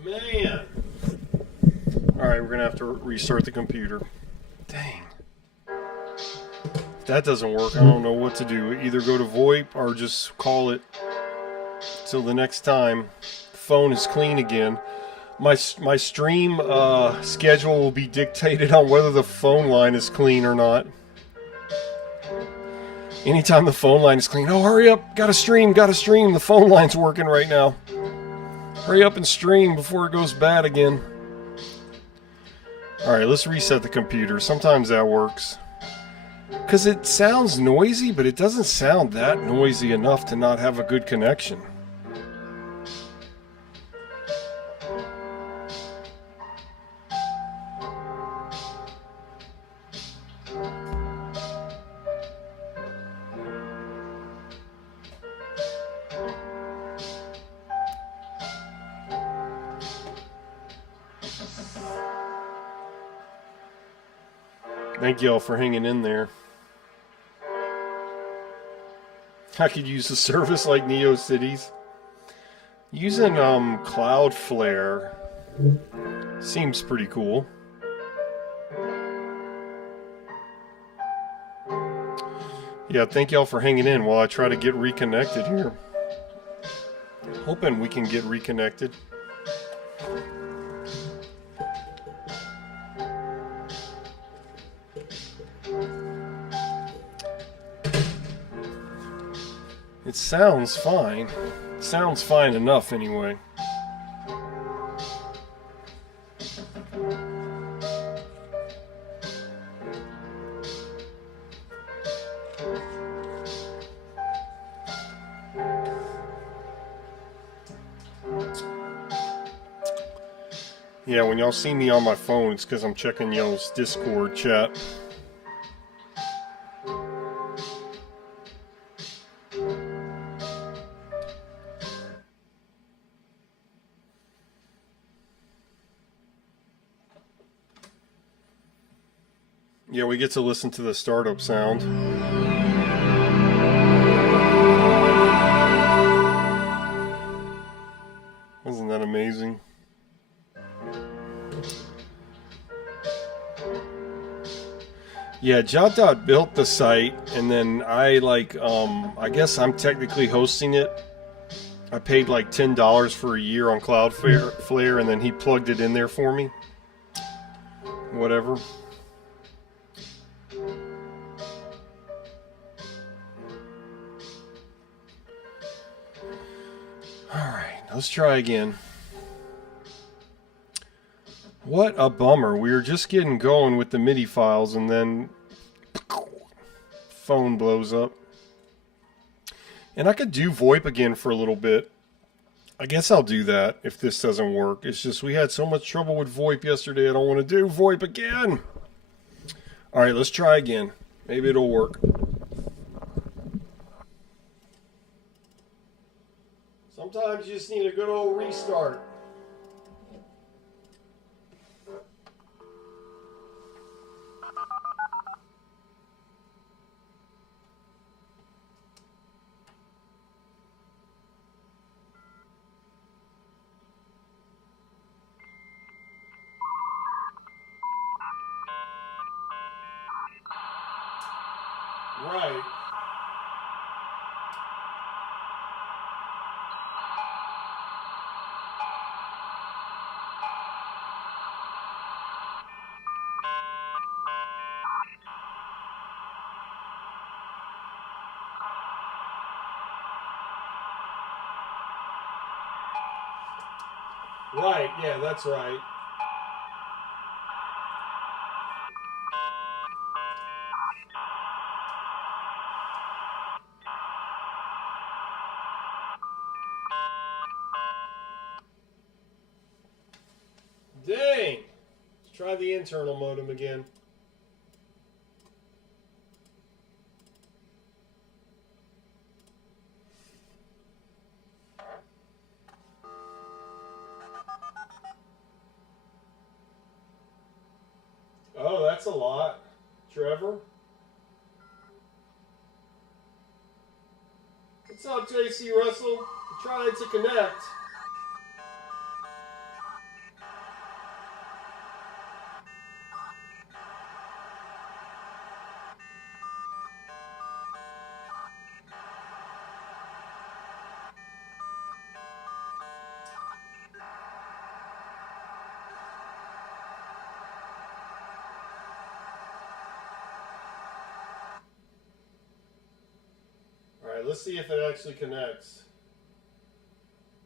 Man. Alright, we're going to have to restart the computer. Dang. If that doesn't work, I don't know what to do. Either go to VoIP or just call it till the next time. The phone is clean again. My stream schedule will be dictated on whether the phone line is clean or not. Anytime the phone line is clean, oh, hurry up, gotta stream, the phone line's working right now. Hurry up and stream before it goes bad again. Alright, let's reset the computer. Sometimes that works. Because it sounds noisy, but it doesn't sound that noisy enough to not have a good connection. Thank y'all for hanging in there. I could use a service like NeoCities. Using Cloudflare seems pretty cool. Yeah, thank y'all for hanging in while I try to get reconnected here. Hoping we can get reconnected. It sounds fine. It sounds fine enough anyway. Yeah, when y'all see me on my phone, it's because I'm checking y'all's Discord chat. Yeah, we get to listen to the startup sound. Isn't that amazing? Yeah, JotDot built the site, and then I guess I'm technically hosting it. I paid like $10 for a year on Cloudflare, and then he plugged it in there for me. Whatever. Alright, let's try again. What a bummer. We were just getting going with the MIDI files and then phone blows up. And I could do VoIP again for a little bit. I guess I'll do that if this doesn't work. It's just we had so much trouble with VoIP yesterday, I don't want to do VoIP again. Alright, let's try again. Maybe it'll work. Sometimes you just need a good old restart. Right. Right, yeah, that's right. Dang! Let's try the internal modem again. Oh, that's a lot. Trevor? What's up, JC Russell? I'm trying to connect. Alright, let's see if it actually connects.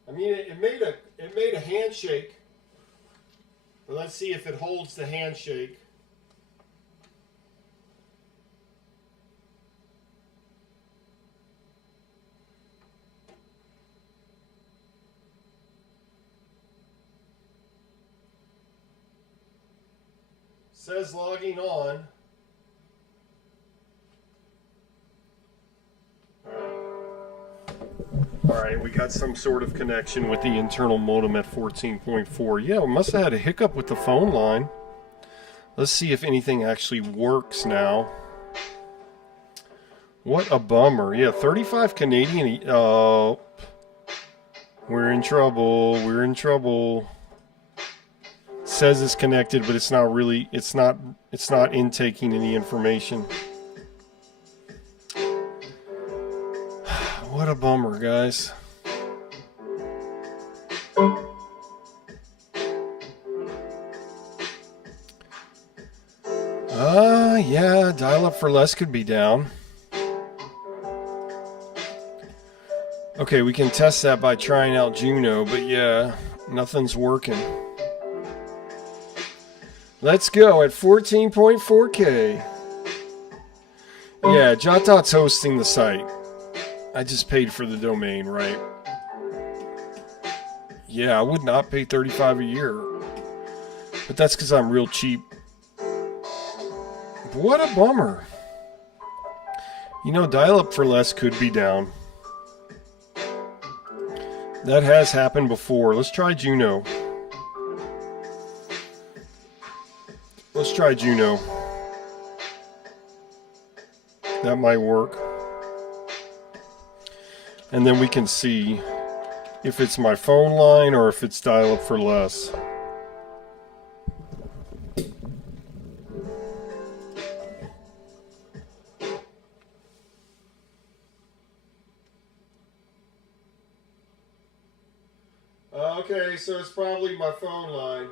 I mean, it made a handshake. But let's see if it holds the handshake. Says logging on. Alright, we got some sort of connection with the internal modem at 14.4. Yeah, we must have had a hiccup with the phone line. Let's see if anything actually works now. What a bummer. Yeah, 35 Canadian. Oh, we're in trouble. We're in trouble. It says it's connected, but it's not really. It's not intaking any information. What a bummer, guys. Yeah, dial-up for less could be down. Okay, we can test that by trying out Juno, but yeah, nothing's working. Let's go at 14.4K. Yeah, JotDot's hosting the site. I just paid for the domain, right? Yeah, I would not pay $35 a year. But that's because I'm real cheap. What a bummer. You know, dial-up for less could be down. That has happened before. Let's try Juno. Let's try Juno. That might work. And then we can see if it's my phone line or if it's dial-up for less. Okay, so it's probably my phone line.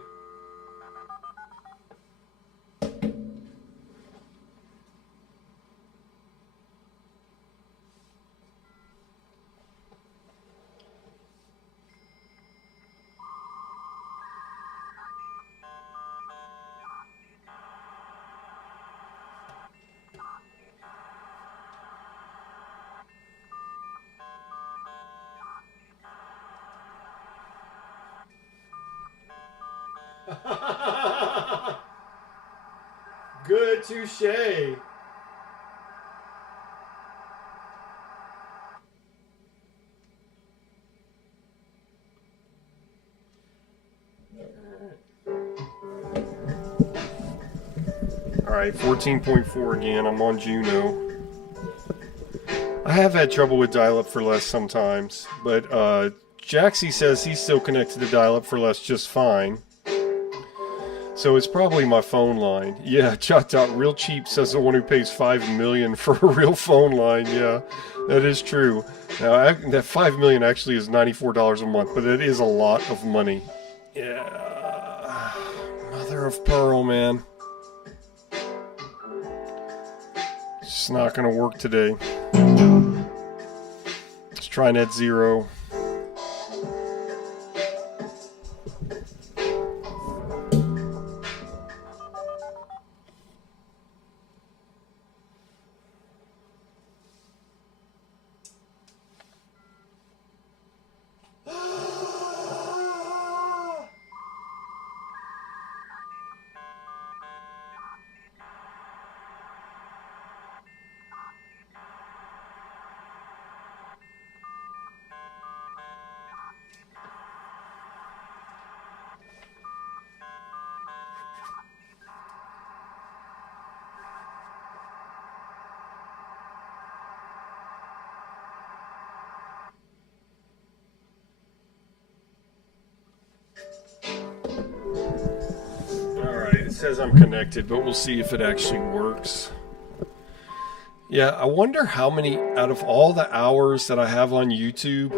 Good, touche. Alright, 14.4 again. I'm on Juno. I have had trouble with dial-up for less sometimes, but Jaxie says he's still connected to dial-up for less just fine. So it's probably my phone line. Yeah, JotDot real cheap, says the one who pays $5 million for a real phone line. Yeah, that is true. Now that $5 million actually is $94 a month, but it is a lot of money. Yeah, mother of pearl, man. It's just not gonna work today. Let's try net zero. It says I'm connected, but we'll see if it actually works. Yeah, I wonder how many, out of all the hours that I have on YouTube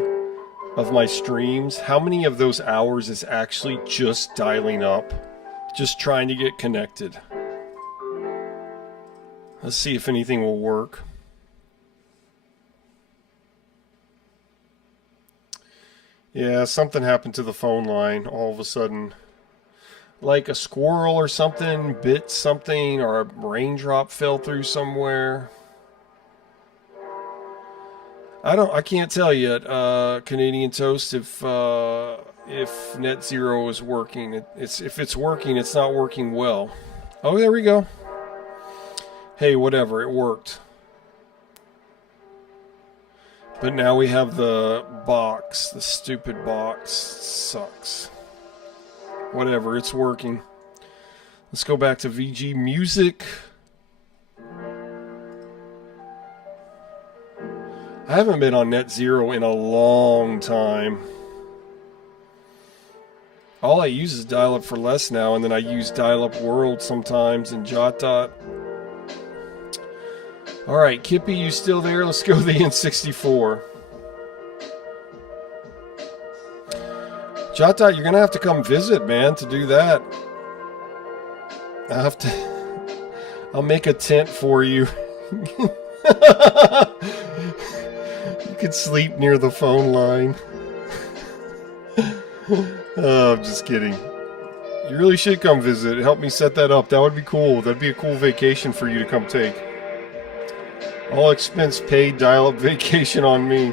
of my streams, how many of those hours is actually just dialing up, just trying to get connected. Let's see if anything will work. Yeah, something happened to the phone line all of a sudden. Like a squirrel or something bit something, or a raindrop fell through somewhere. I can't tell yet, Canadian Toast, if net zero is working. If it's working, it's not working well. Oh, there we go. Hey, whatever, it worked. But now we have the box. The stupid box sucks. Whatever, it's working. Let's go back to VG Music. I haven't been on net zero in a long time. All I use is dial-up for less now, and then I use dial-up world sometimes and JotDot. Alright, Kippy, you still there? Let's go to the N64. JotDot, you're gonna have to come visit, man, to do that. I'll make a tent for you. You could sleep near the phone line. Oh, I'm just kidding. You really should come visit. Help me set that up. That would be cool. That'd be a cool vacation for you to come take. All expense paid dial-up vacation on me.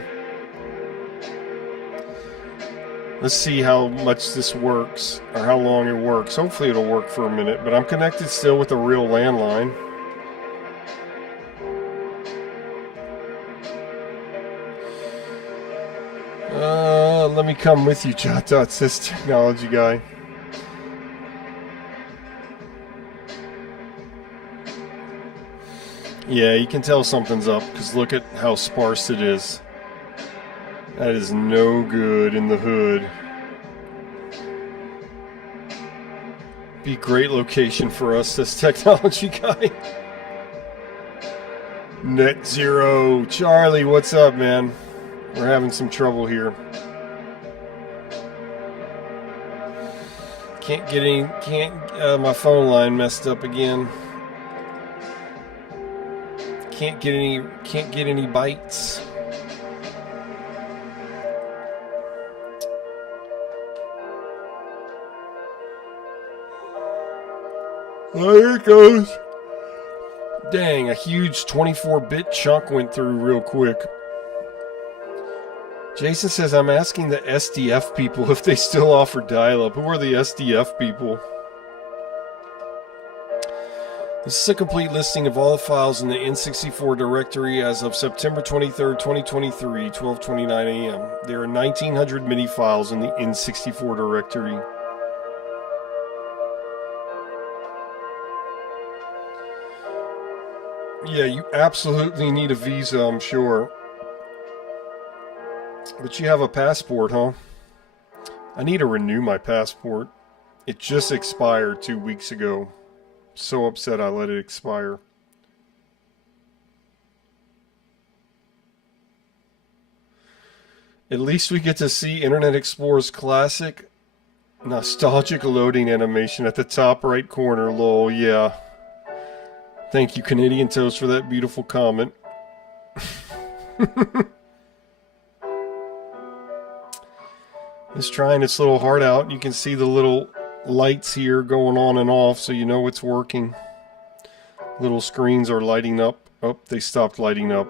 Let's see how much this works, or how long it works. Hopefully it'll work for a minute, but I'm connected still with a real landline. Let me come with you, JotDot, says technology guy. Yeah, you can tell something's up, because look at how sparse it is. That is no good in the hood. Be a great location for us, says technology guy. Net zero. Charlie, what's up, man? We're having some trouble here. My phone line messed up again. Can't get any bites. There it goes. Dang, a huge 24-bit chunk went through real quick. Jason says, I'm asking the SDF people if they still offer dial-up. Who are the SDF people? This is a complete listing of all the files in the N64 directory as of September 23rd, 2023, 12:29 a.m. There are 1,900 MIDI files in the N64 directory. Yeah, you absolutely need a visa, I'm sure. But you have a passport, huh? I need to renew my passport. It just expired 2 weeks ago. So upset I let it expire. At least we get to see Internet Explorer's classic nostalgic loading animation at the top right corner. Lol, yeah. Thank you, Canadian Toast, for that beautiful comment. It's trying its little heart out. You can see the little lights here going on and off, so you know it's working. Little screens are lighting up. Oh, they stopped lighting up.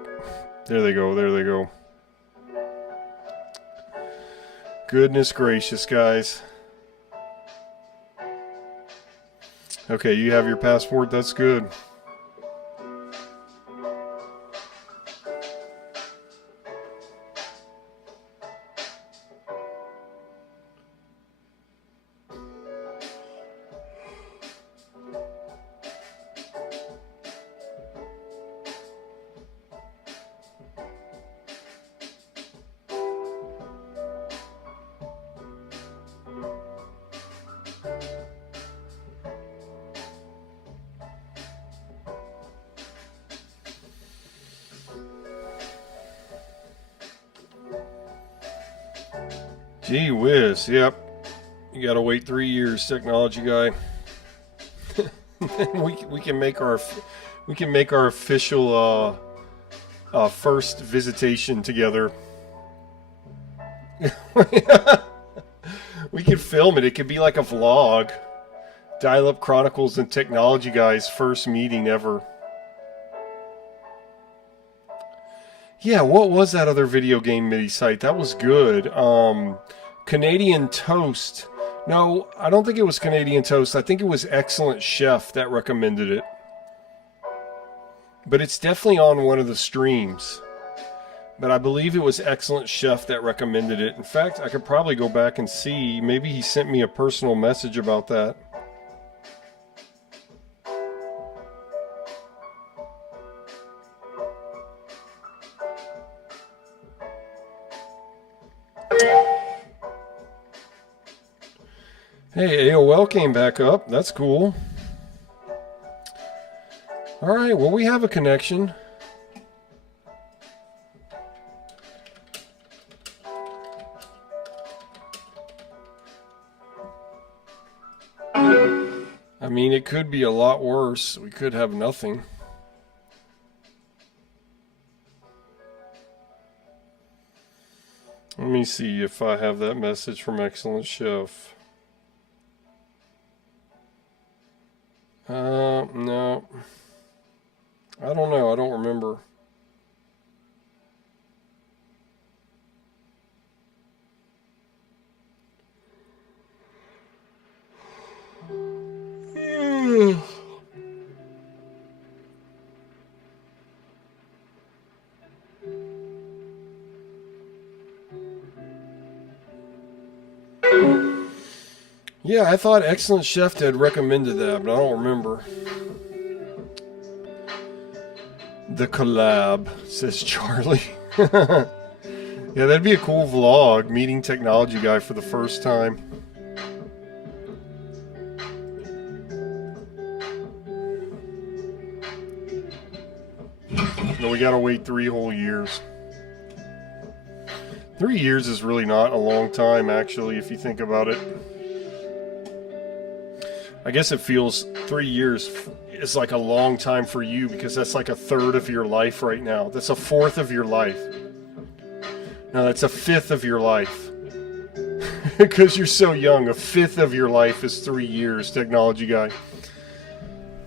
There they go, there they go. Goodness gracious, guys. Okay, you have your passport, that's good. Gee whiz, yep. You gotta wait 3 years, technology guy. we can make our official first visitation together. We could film it. It could be like a vlog. Dial-Up Chronicles and Technology Guy's first meeting ever. Yeah, what was that other video game MIDI site? That was good. Canadian Toast. No, I don't think it was Canadian Toast. I think it was Excellent Chef that recommended it. But it's definitely on one of the streams. But I believe it was Excellent Chef that recommended it. In fact, I could probably go back and see. Maybe he sent me a personal message about that. Hey, AOL came back up. That's cool. Alright, well, we have a connection. I mean, it could be a lot worse. We could have nothing. Let me see if I have that message from Excellent Chef. No. I don't know. I don't remember. Yeah, I thought Excellent Chef had recommended that, but I don't remember. The collab, says Charlie. Yeah, that'd be a cool vlog, meeting Technology Guy for the first time. No, we gotta wait 3 whole years. 3 years is really not a long time, actually, if you think about it. I guess it feels 3 years is like a long time for you because that's like a third of your life right now. That's a fourth of your life. No, that's a fifth of your life. Because you're so young, a fifth of your life is 3 years, Technology Guy.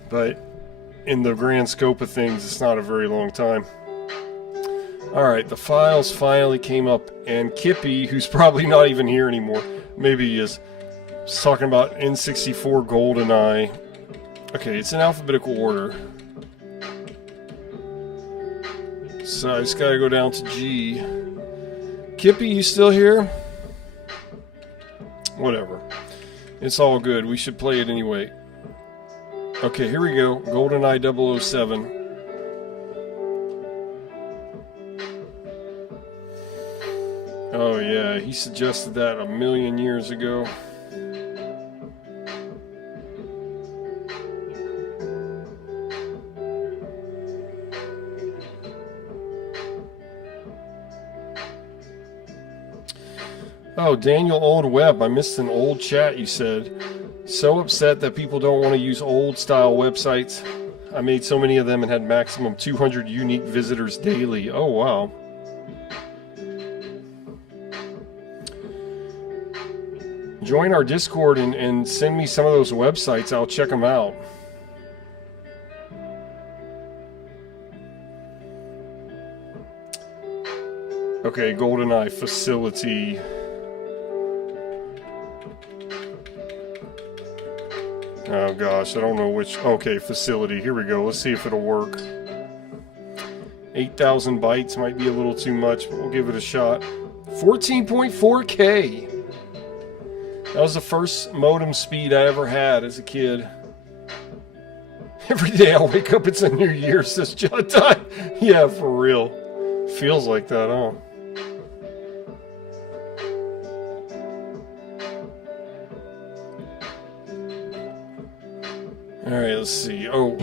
But in the grand scope of things, it's not a very long time. Alright, the files finally came up, and Kippy, who's probably not even here anymore, maybe he is, was talking about N64 GoldenEye. Okay, it's in alphabetical order. So I just gotta go down to G. Kippy, you still here? Whatever. It's all good. We should play it anyway. Okay, here we go. GoldenEye 007. Oh yeah, he suggested that a million years ago. Oh, Daniel Old Web. I missed an old chat you said. So upset that people don't want to use old style websites. I made so many of them and had maximum 200 unique visitors daily. Oh, wow. Join our Discord and send me some of those websites. I'll check them out. Okay, GoldenEye facility. Oh gosh, I don't know which. Okay, facility. Here we go. Let's see if it'll work. 8,000 bytes might be a little too much, but we'll give it a shot. 14.4K. That was the first modem speed I ever had as a kid. Every day I wake up, it's a new year, says JotDot. Yeah, for real. Feels like that, huh? Alright, let's see. Oh.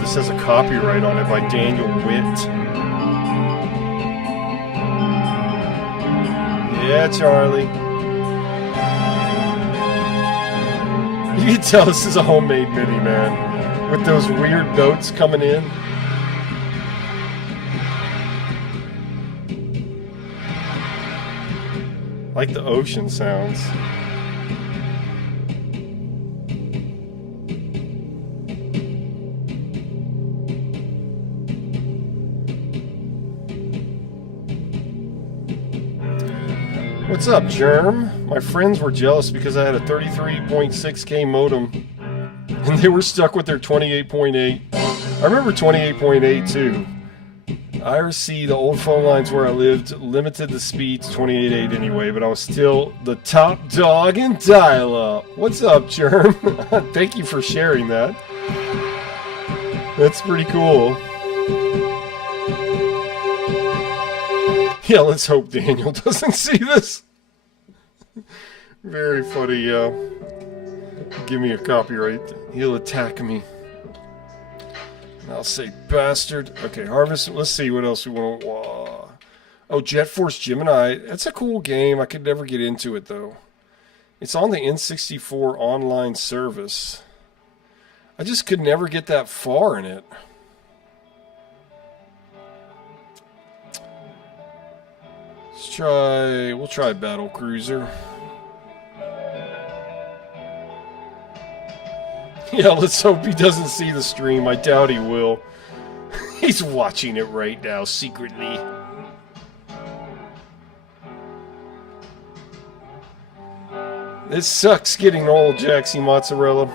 This has a copyright on it by Daniel Witt. Yeah, Charlie. You can tell this is a homemade MIDI, man. With those weird notes coming in. Like the ocean sounds. What's up, Germ? My friends were jealous because I had a 33.6K modem and they were stuck with their 28.8. I remember 28.8 too. IRC, the old phone lines where I lived, limited the speed to 28.8 anyway, but I was still the top dog in dial-up. What's up, Germ? Thank you for sharing that. That's pretty cool. Yeah, let's hope Daniel doesn't see this. Very funny, give me a copyright. He'll attack me. And I'll say, bastard. Okay, Harvest, let's see what else we want to... Oh, Jet Force Gemini. That's a cool game. I could never get into it, though. It's on the N64 online service. I just could never get that far in it. We'll try Battle Cruiser. Yeah, let's hope he doesn't see the stream. I doubt he will. He's watching it right now, secretly. This sucks getting old, Jaxie Mozzarella.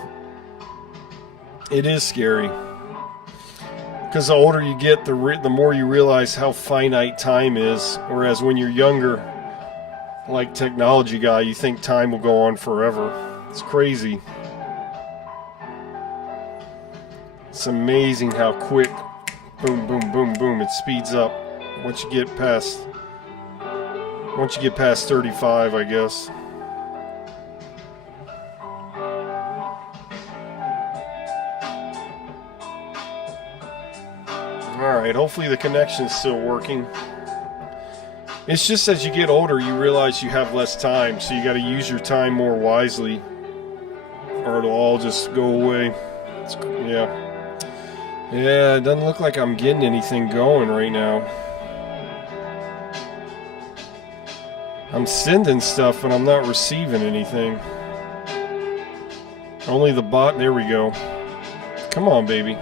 It is scary. Because the older you get, the more you realize how finite time is. Whereas when you're younger, like technology guy, you think time will go on forever. It's crazy. It's amazing how quick, boom, boom, boom, boom, it speeds up once you get past 35, I guess. Alright, hopefully the connection's still working. It's just as you get older, you realize you have less time, so you gotta use your time more wisely, or it'll all just go away. Yeah. Yeah, it doesn't look like I'm getting anything going right now. I'm sending stuff, but I'm not receiving anything. Only the bot. There we go. Come on, baby.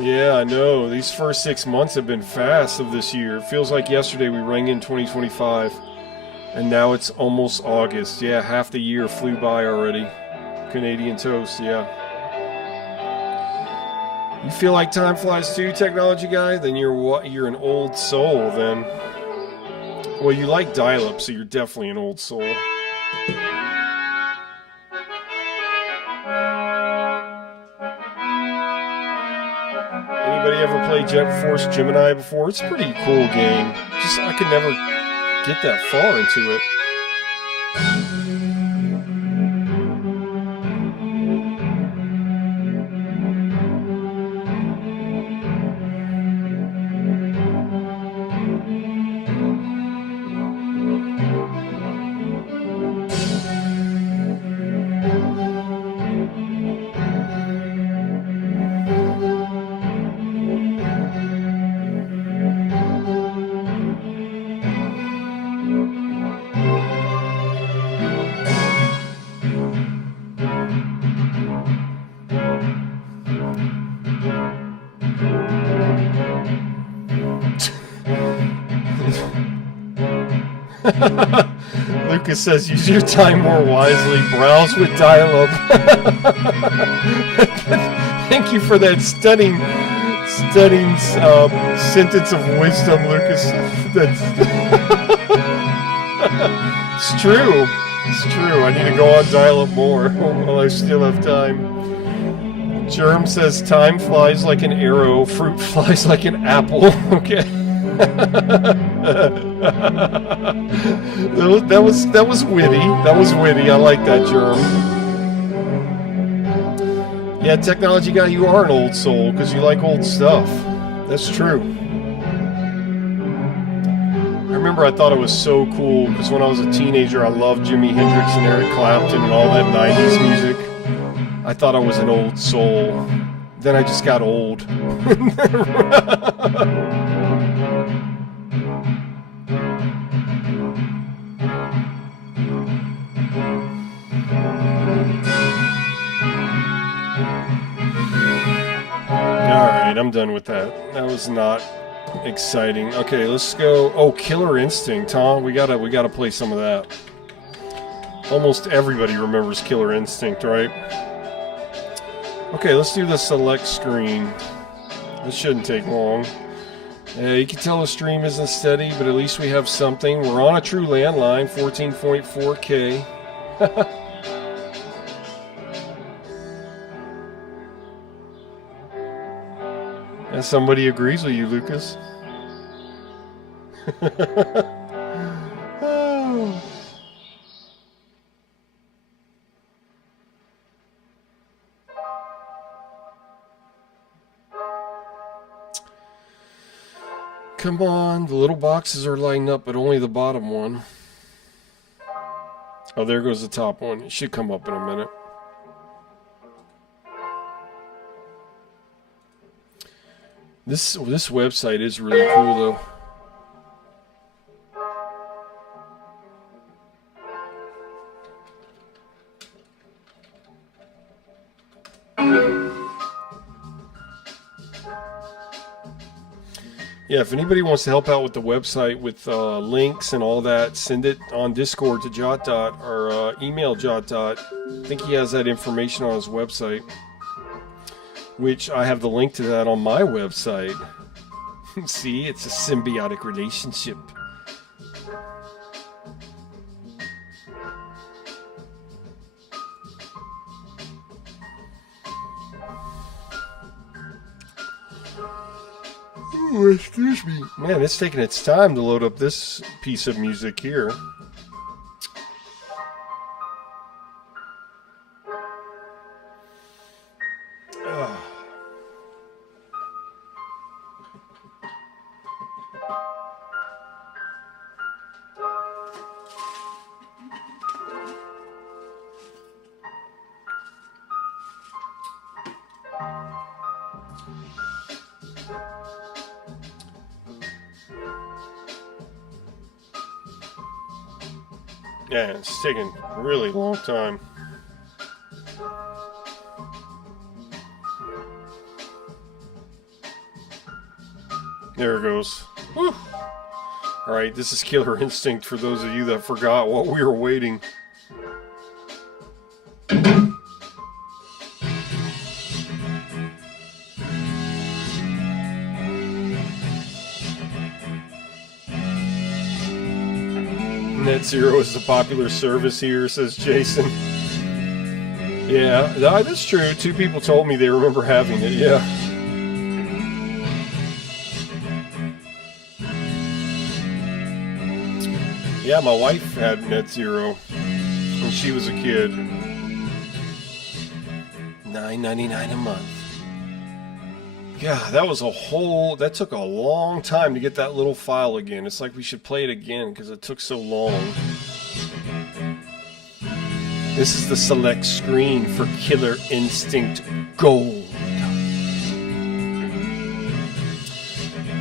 Yeah, I know. These first 6 months have been fast of this year. It feels like yesterday we rang in 2025. And now it's almost August. Yeah, half the year flew by already. Canadian toast, yeah. You feel like time flies too, technology guy? Then you're an old soul, then. Well, you like dial-up, so you're definitely an old soul. Anybody ever play Jet Force Gemini before? It's a pretty cool game. Just I could never get that far into it. Lucas says, use your time more wisely. Browse with dial-up. Thank you for that stunning sentence of wisdom, Lucas. It's true. It's true. I need to go on dial-up more while I still have time. Germ says, time flies like an arrow, fruit flies like an apple. Okay. that was witty. That was witty. I like that, Germ. Yeah, technology guy, you are an old soul because you like old stuff. That's true. I remember I thought it was so cool because when I was a teenager, I loved Jimi Hendrix and Eric Clapton and all that 90s music. I thought I was an old soul. Then I just got old. Alright, I'm done with that. That was not exciting. Okay, let's go. Oh, Killer Instinct, huh? We gotta play some of that. Almost everybody remembers Killer Instinct, right? Okay, let's do the select screen. This shouldn't take long. You can tell the stream isn't steady, but at least we have something. We're on a true landline, 14.4K. And somebody agrees with you, Lucas. Oh. Come on, the little boxes are lighting up, but only the bottom one. Oh, there goes the top one. It should come up in a minute. This website is really cool, though. Yeah, if anybody wants to help out with the website with links and all that, send it on Discord to JotDot or email JotDot. I think he has that information on his website, which I have the link to that on my website. See, it's a symbiotic relationship. Oh, excuse me. Man, it's taking its time to load up this piece of music here. Yeah, it's taking a really long time. There it goes. Whew. Alright, this is Killer Instinct for those of you that forgot what we were waiting. Net Zero is a popular service here, says Jason. Yeah, that's true. 2 people told me they remember having it, yeah. Yeah, my wife had Net Zero when she was a kid. $9.99 a month. Yeah, that took a long time to get that little file again. It's like we should play it again because it took so long. This is the select screen for Killer Instinct Gold.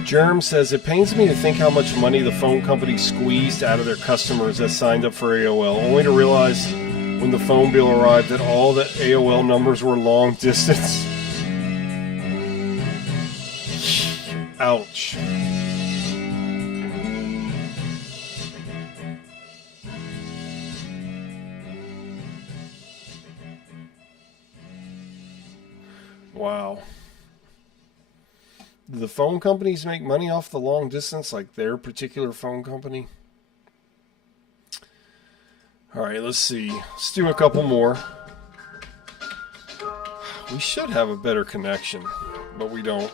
Germ says, it pains me to think how much money the phone company squeezed out of their customers that signed up for AOL, only to realize when the phone bill arrived that all the AOL numbers were long distance. Ouch. Wow. Do the phone companies make money off the long distance, like their particular phone company? Alright, let's see. Let's do a couple more. We should have a better connection, but we don't.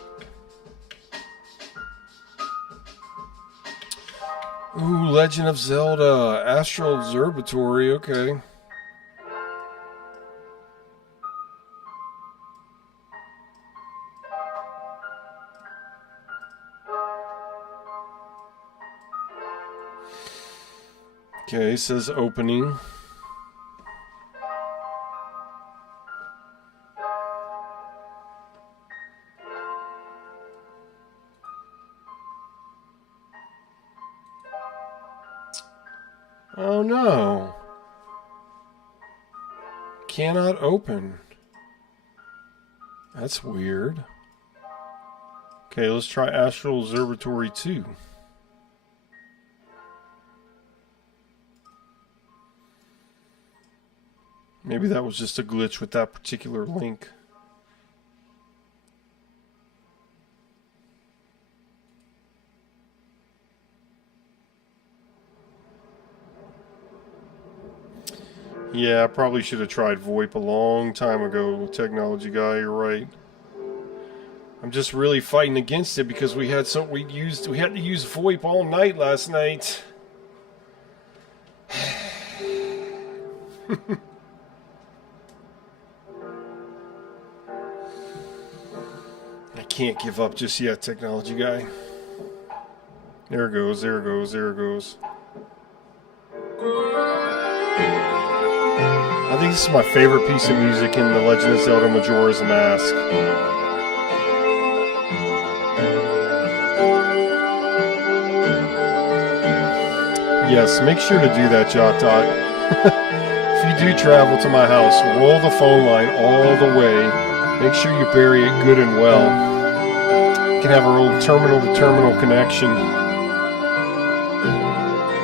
Ooh, Legend of Zelda, Astral Observatory, okay. Okay, it says opening. Oh no. Cannot open. That's weird. Okay, let's try Astral Observatory 2. Maybe that was just a glitch with that particular link. Yeah, I probably should have tried VoIP a long time ago, technology guy, you're right. I'm just really fighting against it because we had to use VoIP all night last night. I can't give up just yet, technology guy. There it goes, there it goes, there it goes. I think this is my favorite piece of music in The Legend of Zelda Majora's Mask. Yes, make sure to do that, JotDot. If you do travel to my house, roll the phone line all the way. Make sure you bury it good and well. We can have our own terminal-to-terminal connection.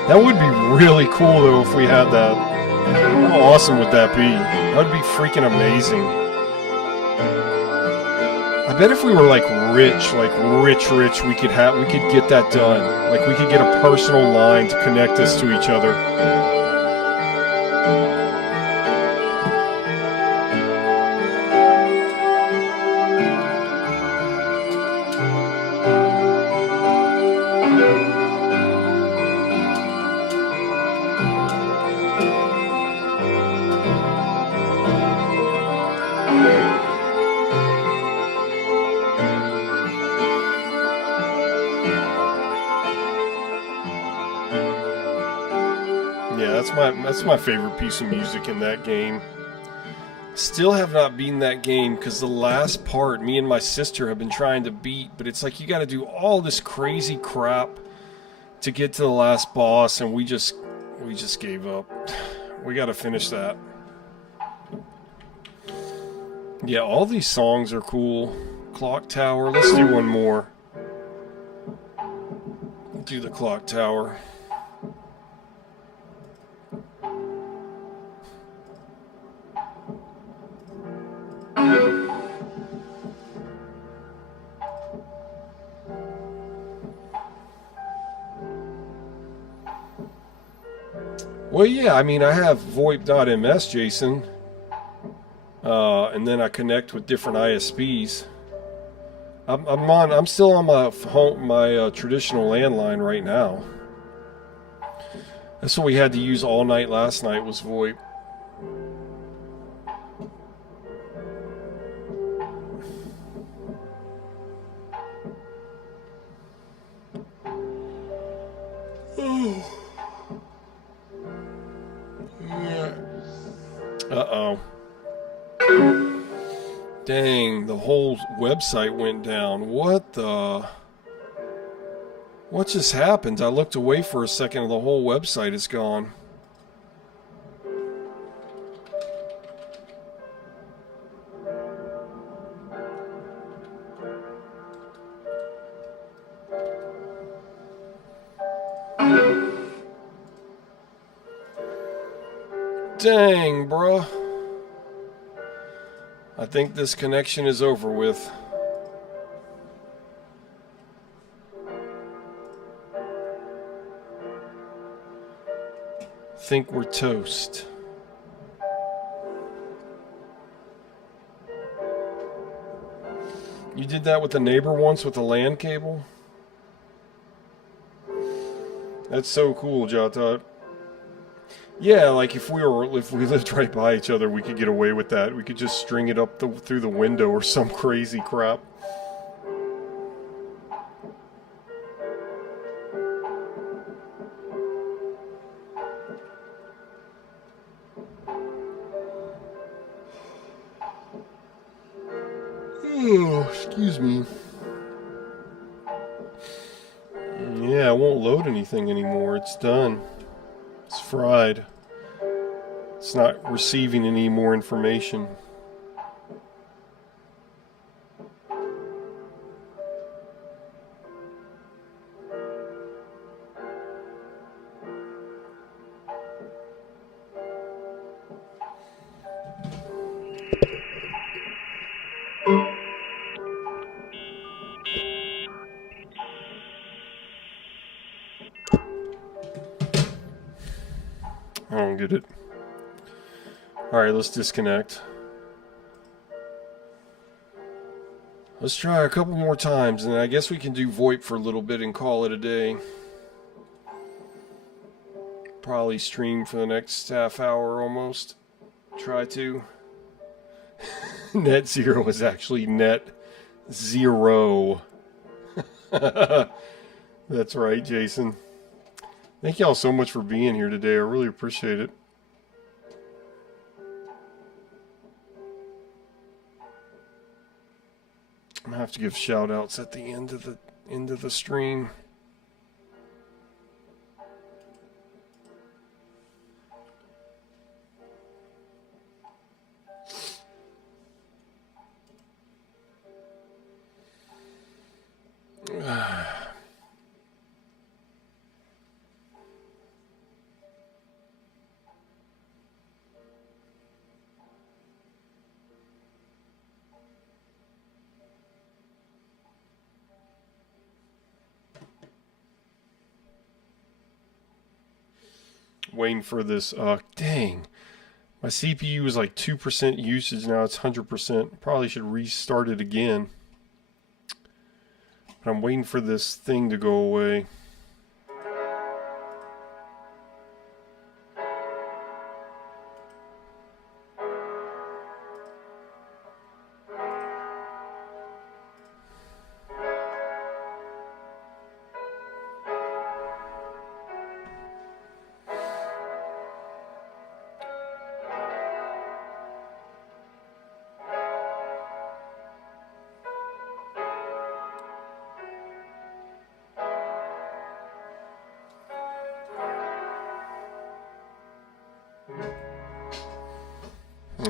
That would be really cool, though, if we had that. How awesome would that be? That would be freaking amazing. I bet if we were like rich, we could get that done. Like we could get a personal line to connect us to each other. That's my favorite piece of music in that game. Still have not beaten that game because the last part me and my sister have been trying to beat, but it's like you got to do all this crazy crap to get to the last boss, and we We just gave up. We gotta finish that. Yeah, all these songs are cool. Clock Tower. Let's do one more. Do the Clock Tower. Well, yeah, I mean, I have VoIP.ms, Jason. And then I connect with different ISPs. I'm still on my traditional landline right now. That's what we had to use all night last night was VoIP. Oh. Yeah. Uh-oh. Dang, the whole website went down. What the... What just happened? I looked away for a second and the whole website is gone. Dang, bruh. I think this connection is over with. Think we're toast. You did that with a neighbor once with a LAN cable? That's so cool, JotDot. Yeah, like if we lived right by each other, we could get away with that. We could just string it up through the window or some crazy crap. Oh, excuse me. Yeah, it won't load anything anymore. It's done. It's fried. It's not receiving any more information. I don't get it. Alright, let's disconnect. Let's try a couple more times, and I guess we can do VoIP for a little bit and call it a day. Probably stream for the next half hour almost. Try to. Net zero is actually net zero. That's right, Jason. Thank y'all so much for being here today. I really appreciate it. I'm gonna have to give shout outs at the end of the stream. Waiting for this. Dang. My CPU is like 2% usage now. It's 100%. Probably should restart it again. But I'm waiting for this thing to go away.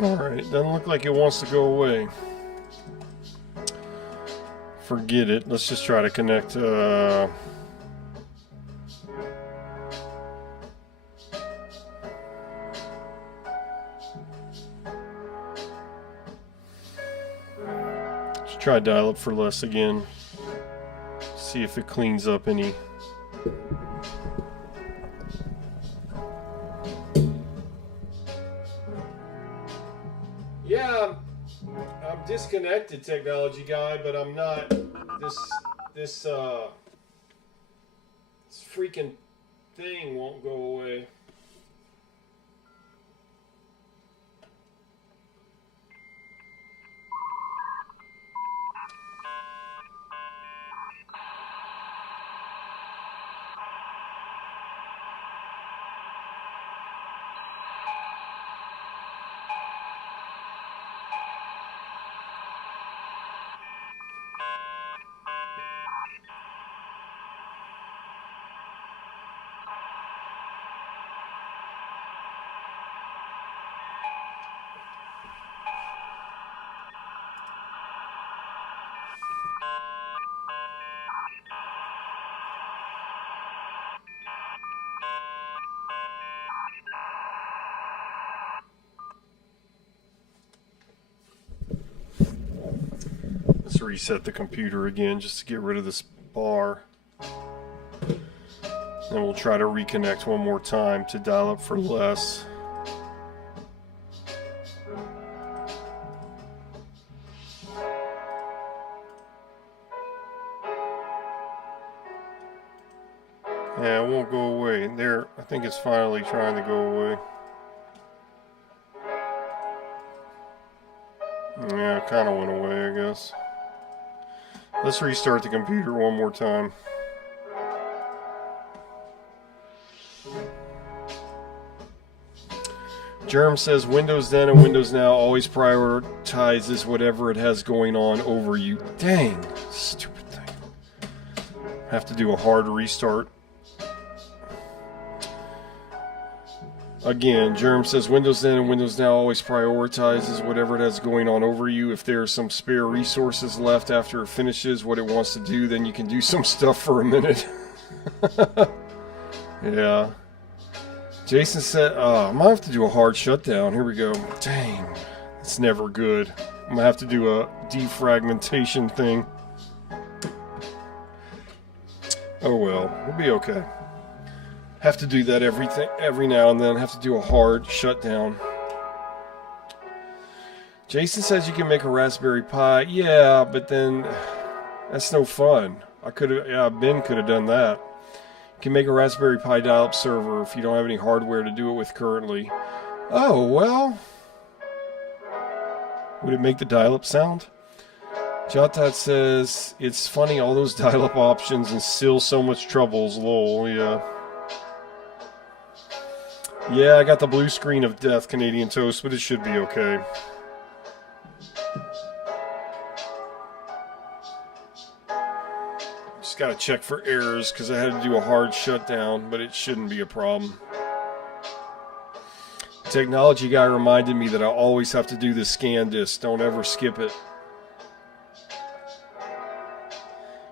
Alright, doesn't look like it wants to go away. Forget it. Let's just try to connect. Let's try dial up for less again. See if it cleans up any. Yeah, I'm disconnected, technology guy, but I'm not. This freaking thing won't go away. Let's reset the computer again just to get rid of this bar. Then we'll try to reconnect one more time to dial up for less. Yeah, it won't go away. There, I think it's finally trying to go away. Yeah, it kind of went away, I guess. Let's restart the computer one more time. Germ says Windows then and Windows now always prioritizes whatever it has going on over you. Dang, stupid thing. Have to do a hard restart. Again, Germ says Windows then and Windows now always prioritizes whatever it has going on over you. If there are some spare resources left after it finishes what it wants to do, then you can do some stuff for a minute. Yeah. Jason said, I might have to do a hard shutdown. Here we go. Dang, it's never good. I'm gonna have to do a defragmentation thing. Oh well, we'll be okay. Have to do that every now and then. Have to do a hard shutdown. Jason says you can make a Raspberry Pi. Yeah, but then that's no fun. Ben could have done that. You can make a Raspberry Pi dial-up server if you don't have any hardware to do it with currently. Oh, well. Would it make the dial-up sound? JotDot says, it's funny all those dial-up options and still so much troubles. Lol, yeah. Yeah, I got the blue screen of death, Canadian Toast, but it should be okay. Just gotta check for errors because I had to do a hard shutdown, but it shouldn't be a problem. Technology guy reminded me that I always have to do the scan disk. Don't ever skip it.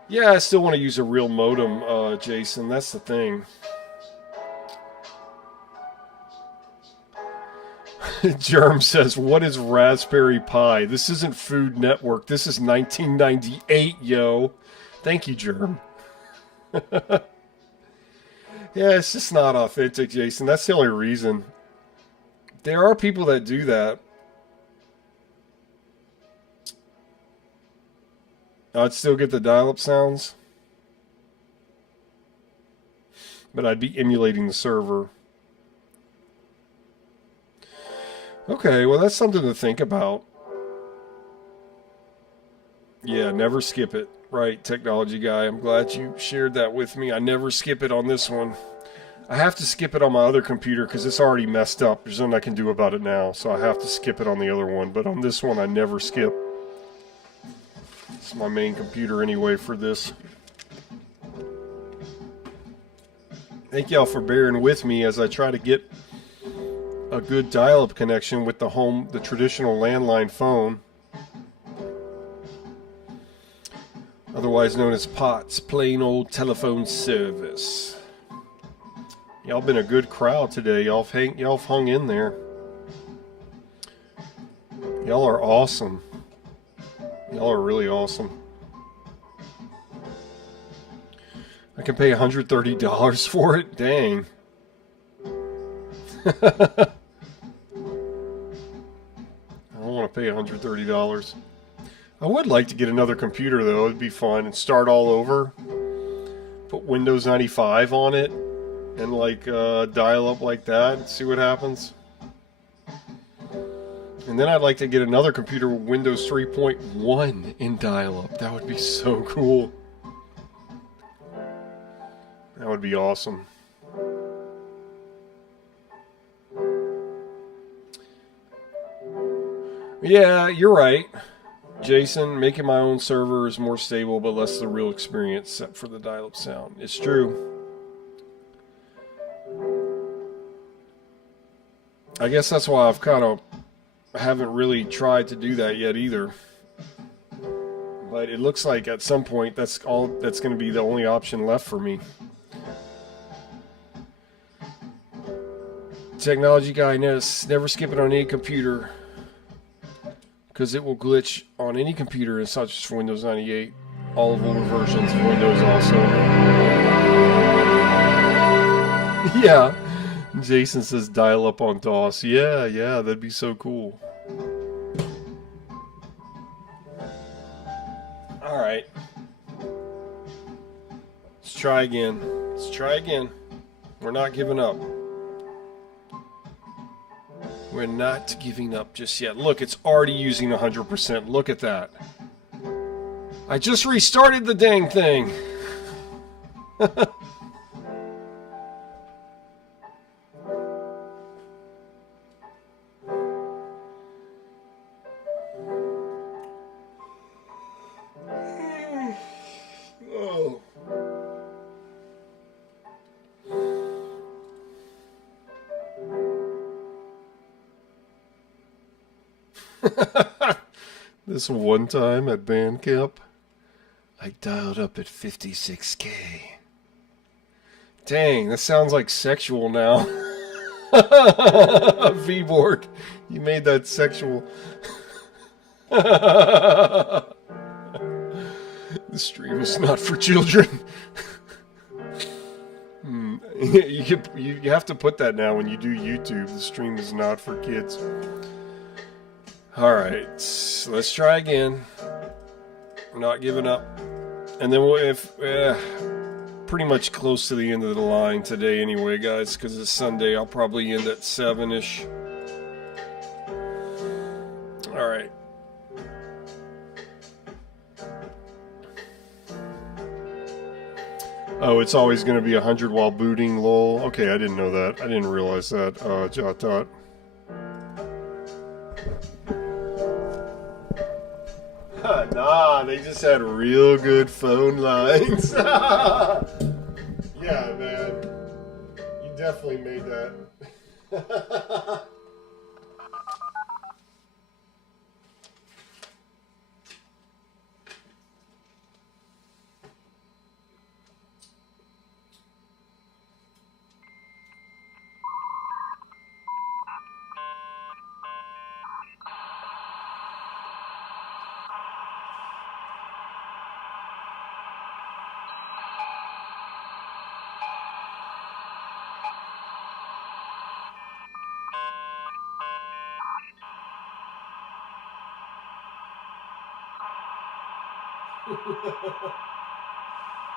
Yeah, I still want to use a real modem, Jason. That's the thing. Germ says, what is Raspberry Pi? This isn't Food Network. This is 1998, yo. Thank you, Germ. Yeah, it's just not authentic, Jason. That's the only reason. There are people that do that. I'd still get the dial-up sounds. But I'd be emulating the server. Okay, well that's something to think about. Yeah, never skip it. Right, technology guy. I'm glad you shared that with me. I never skip it on this one. I have to skip it on my other computer because it's already messed up. There's nothing I can do about it now, so I have to skip it on the other one. But on this one, I never skip. It's my main computer anyway for this. Thank y'all for bearing with me as I try to get a good dial-up connection with the traditional landline phone, otherwise known as POTS, plain old telephone service. Y'all been a good crowd today. Y'all have hung in there. Y'all are awesome. Y'all are really awesome. I can pay $130 for it? Dang. I don't want to pay $130. I would like to get another computer though. It'd be fun and start all over. Put Windows 95 on it and like dial up like that and see what happens. And then I'd like to get another computer with Windows 3.1 in dial up. That would be so cool. That would be awesome. Yeah, you're right, Jason. Making my own server is more stable, but less the real experience, except for the dial-up sound. It's true. I guess that's why I haven't really tried to do that yet either. But it looks like at some point that's going to be the only option left for me. Technology guy knows never skip it on any computer, because it will glitch on any computer, and such as for Windows 98, all of older versions of Windows also. Yeah, Jason says dial up on DOS. Yeah, that'd be so cool. Alright. Let's try again. We're not giving up. We're not giving up just yet. Look, it's already using 100%. Look at that. I just restarted the dang thing. Oh. This one time at band camp, I dialed up at 56K. Dang, that sounds like sexual now. V-Borg, you made that sexual. The stream is not for children. You have to put that now when you do YouTube. The stream is not for kids. Alright, let's try again. We're not giving up. And then pretty much close to the end of the line today anyway, guys, because it's Sunday. I'll probably end at 7-ish. Alright. Oh, it's always going to be 100 while booting, lol. Okay, I didn't know that. I didn't realize that, JotDot. Nah, they just had real good phone lines. Yeah, man. You definitely made that.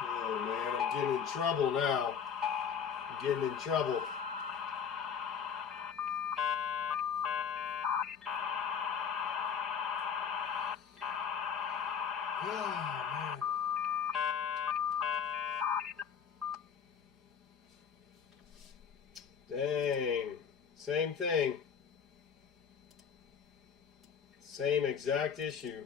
Oh man, I'm getting in trouble now. I'm getting in trouble. Oh man. Dang. Same thing. Same exact issue.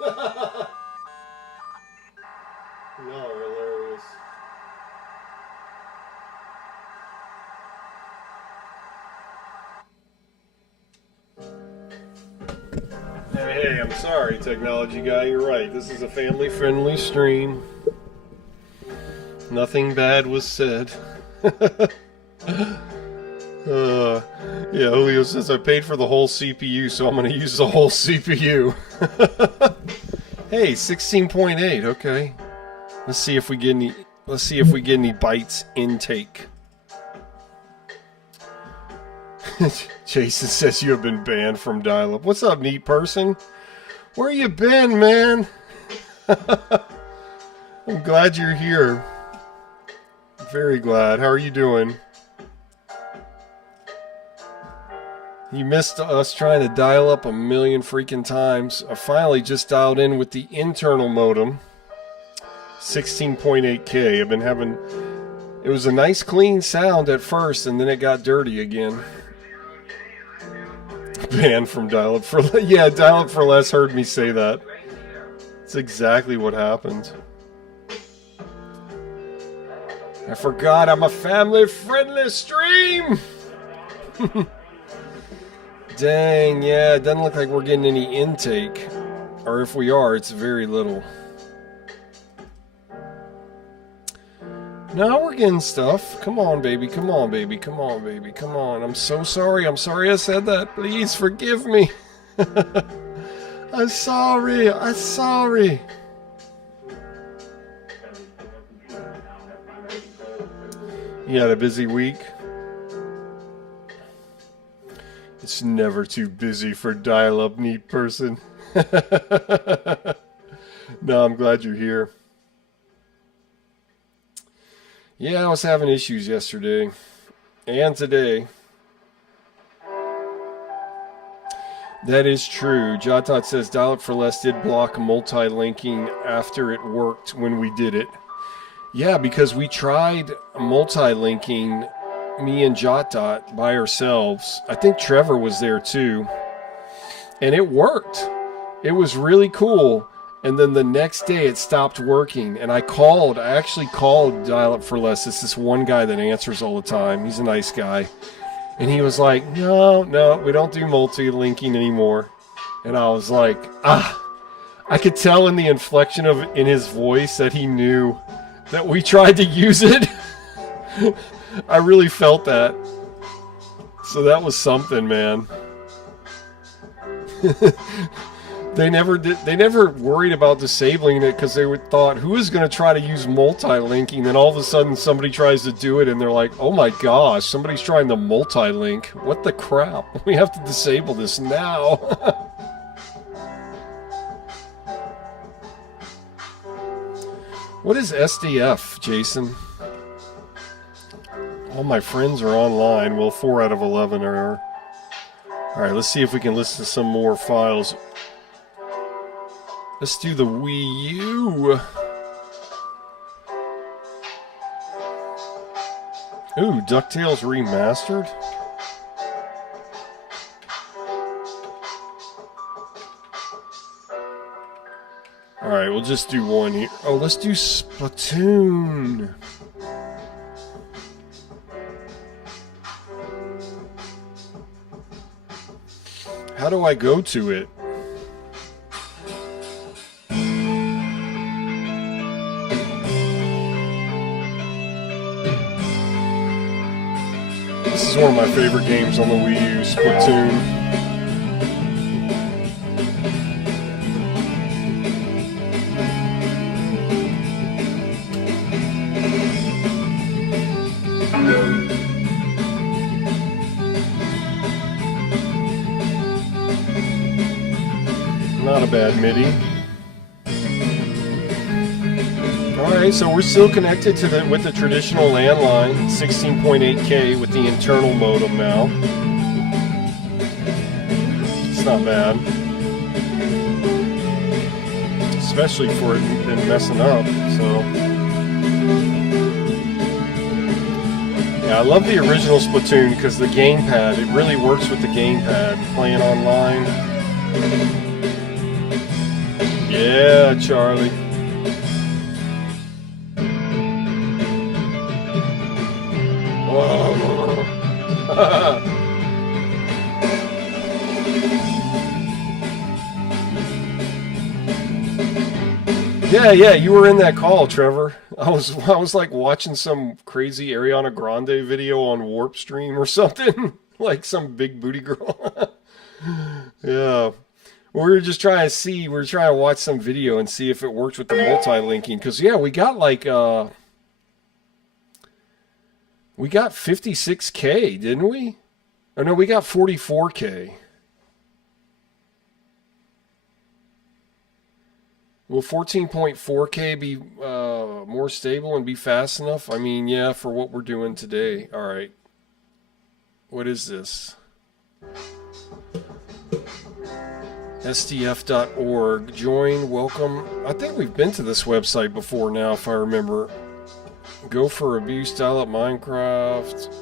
No, hilarious. Hey, I'm sorry, technology guy. You're right. This is a family-friendly stream. Nothing bad was said. Yeah, Julio says I paid for the whole CPU, so I'm going to use the whole CPU. Hey, 16.8. Okay. Let's see if we get any. Let's see if we get any bytes intake. Jason says you have been banned from dial-up. What's up, neat person? Where you been, man? I'm glad you're here. Very glad. How are you doing? You missed us trying to dial up a million freaking times. I finally just dialed in with the internal modem. 16.8K. I've been having... It was a nice clean sound at first, and then it got dirty again. Banned from dial-up for... Yeah, dial-up for less heard me say that. That's exactly what happened. I forgot I'm a family-friendly stream! Dang, yeah, it doesn't look like we're getting any intake. Or if we are, it's very little. No, we're getting stuff. Come on, baby. Come on, baby. Come on, baby. Come on. I'm so sorry. I'm sorry I said that. Please forgive me. I'm sorry. I'm sorry. You had a busy week? It's never too busy for dial-up, neat person. No, I'm glad you're here. Yeah, I was having issues yesterday. And today. That is true. JotDot says dial-up for less did block multi-linking after it worked when we did it. Yeah, because we tried multi-linking, me and JotDot, by ourselves. I think Trevor was there too. And it worked. It was really cool. And then the next day it stopped working. And I actually called dial-up for less. It's this one guy that answers all the time. He's a nice guy. And he was like, no, we don't do multi-linking anymore. And I was like, I could tell in the inflection in his voice that he knew that we tried to use it. I really felt that. So that was something, man. They never worried about disabling it because they thought, who is going to try to use multi-linking? Then all of a sudden somebody tries to do it and they're like, oh my gosh, somebody's trying to multi-link. What the crap? We have to disable this now. What is SDF, Jason? All my friends are online. Well, 4 out of 11 are. Alright, let's see if we can listen to some more files. Let's do the Wii U. Ooh, DuckTales Remastered? Alright, we'll just do one here. Oh, let's do Splatoon. How do I go to it? This is one of my favorite games on the Wii U, Splatoon. Not a bad MIDI. Alright, so we're still connected to with the traditional landline, 16.8K with the internal modem now. It's not bad. Especially for it been messing up, so. Yeah, I love the original Splatoon because the gamepad, it really works with the gamepad, playing online. Yeah, Charlie. Oh. Yeah, you were in that call, Trevor. I was like watching some crazy Ariana Grande video on Warp Stream or something, like some big booty girl. Yeah. Well, we were just trying to see. We were trying to watch some video and see if it works with the multi-linking. Because yeah, we got like we got 56K, didn't we? Oh no, we got 44K. Will 14.4K be more stable and be fast enough? I mean, yeah, for what we're doing today. All right. What is this? SDF.org. Join, welcome. I think we've been to this website before now, if I remember. Go for abuse, dial up Minecraft.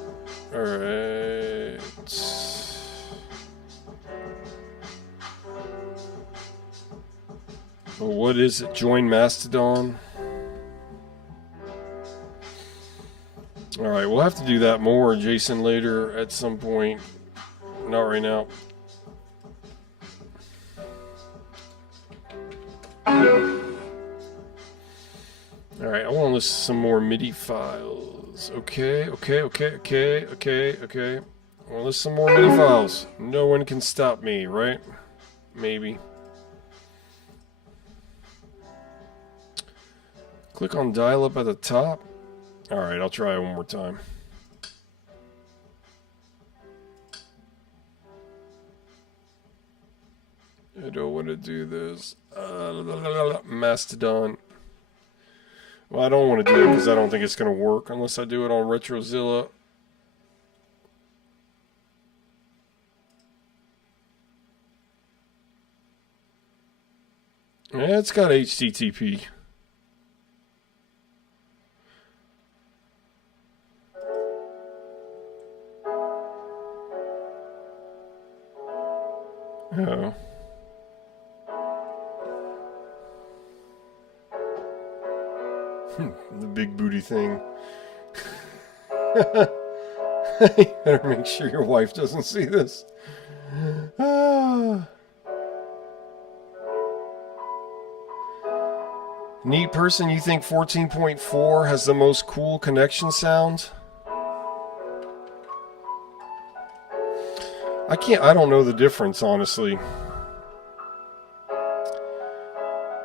All right. Well, what is it? Join Mastodon. All right, we'll have to do that more, Jason, later at some point. Not right now. All right, I want to list some more MIDI files. Okay. I want to list some more MIDI files. No one can stop me, right? Maybe. Click on dial up at the top. All right, I'll try it one more time. I don't want to do this. Mastodon. Well, I don't want to do it because I don't think it's going to work unless I do it on RetroZilla. Yeah, it's got HTTP. Oh. The big booty thing. You better make sure your wife doesn't see this. Neat person, you think 14.4 has the most cool connection sound? I don't know the difference, honestly.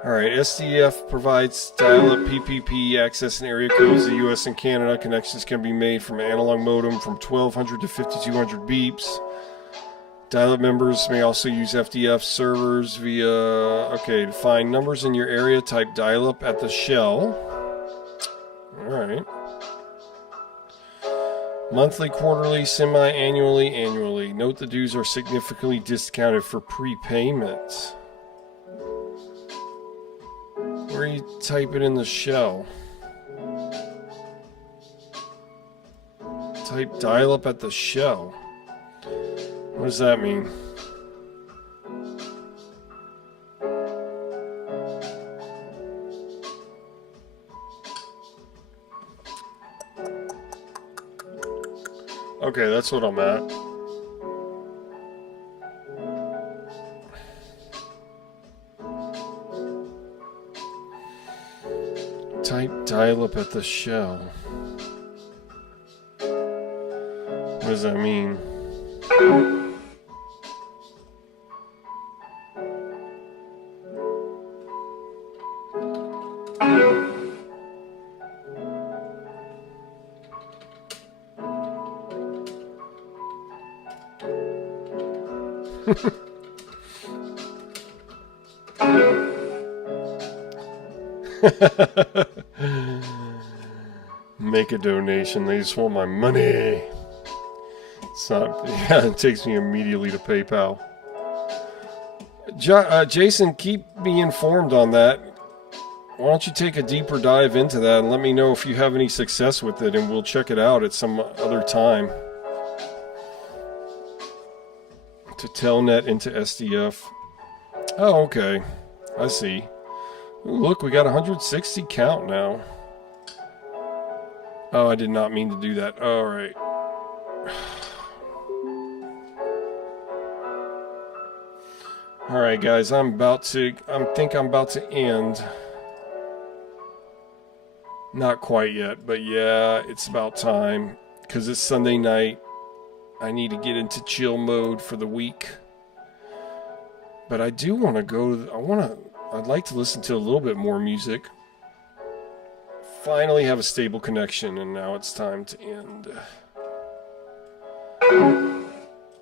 Alright, SDF provides dial-up PPP access and area codes. The US and Canada connections can be made from an analog modem from 1200 to 5200 beeps. Dial-up members may also use FDF servers via... Okay, to find numbers in your area, type dial-up at the shell. Alright. Monthly, quarterly, semi-annually, annually. Note the dues are significantly discounted for prepayment. Where do you type it in the shell? Type dial-up at the shell. What does that mean? Okay, that's what I'm at. Type dial-up at the shell. What does that mean? Make a donation. They just want my money. It's not. Yeah, it takes me immediately to PayPal. Jason, keep me informed on that. Why don't you take a deeper dive into that and let me know if you have any success with it, and we'll check it out at some other time. To telnet into SDF. Oh, okay. I see. Ooh, look, we got 160 count now. Oh, I did not mean to do that. All right. All right, guys, I think I'm about to end. Not quite yet, but yeah, it's about time. Because it's Sunday night. I need to get into chill mode for the week. But I do want to go, I'd like to listen to a little bit more music. Finally have a stable connection, and now it's time to end.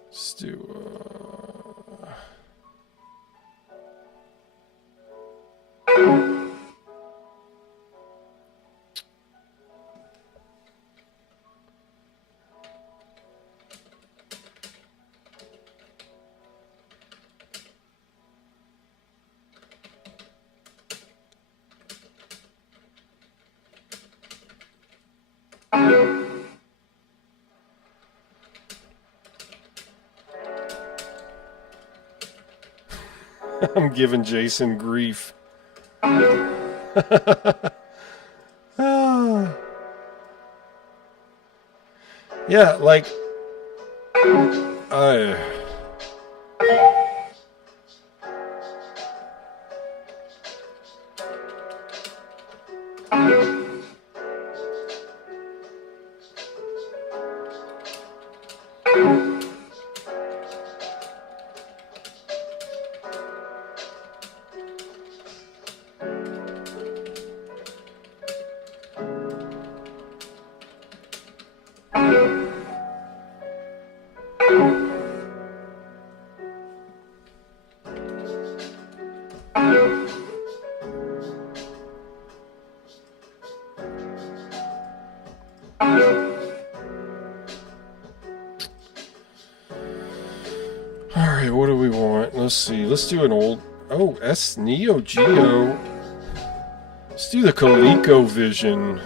Let's do, I'm giving Jason grief. Yeah, like Alright, what do we want? Let's see. Let's do an old... Oh, S Neo Geo. Let's do the ColecoVision.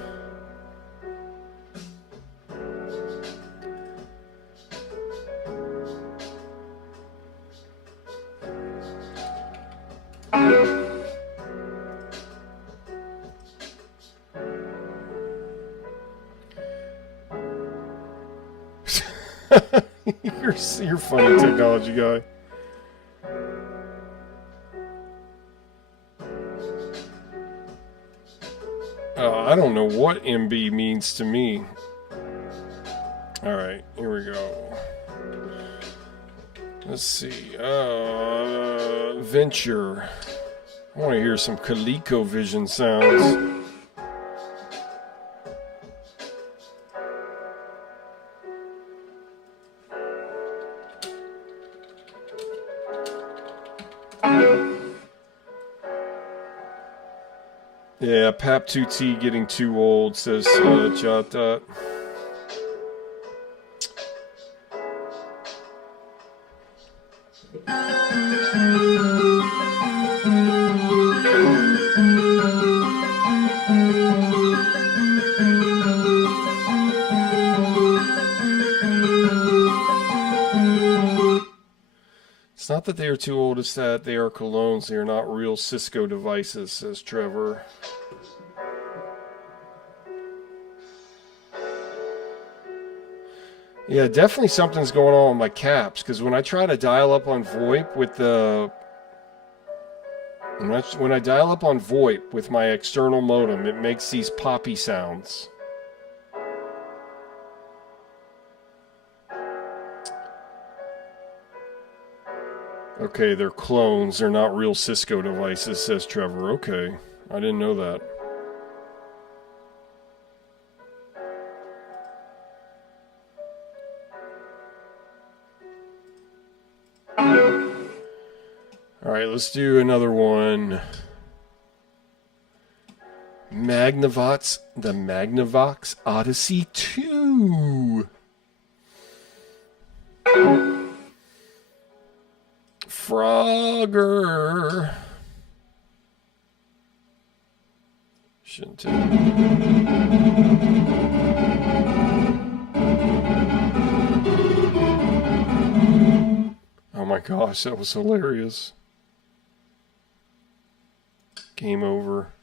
You're funny, technology guy. I don't know what MB means to me. Alright, here we go. Let's see. Venture. I want to hear some ColecoVision sounds. Yeah, PAP2T getting too old, says JotDot. It's not that they are too old, it's that they are clones. They are not real Cisco devices, says Trevor. Yeah, definitely something's going on with my caps, because when I try to dial up on VoIP with the... When I dial up on VoIP with my external modem, it makes these poppy sounds. Okay, they're clones. They're not real Cisco devices, says Trevor. Okay, I didn't know that. Alright, let's do another one. Magnavox, the Magnavox Odyssey 2. Frogger. Shouldn't take. Oh my gosh, that was hilarious. Game over.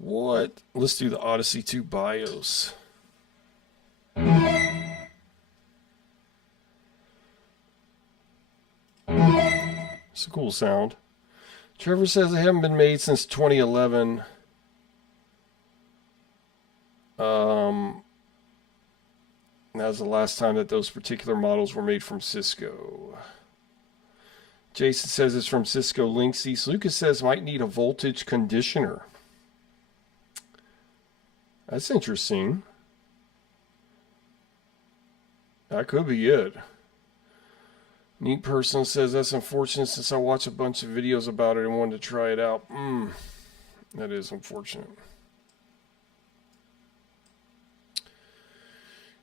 What? Let's do the Odyssey 2 BIOS. It's a cool sound. Trevor says they haven't been made since 2011. That was the last time that those particular models were made from Cisco. Jason says it's from Cisco Linksys. Lucas says might need a voltage conditioner. That's interesting. That could be it. Neat Person says that's unfortunate since I watched a bunch of videos about it and wanted to try it out. That is unfortunate.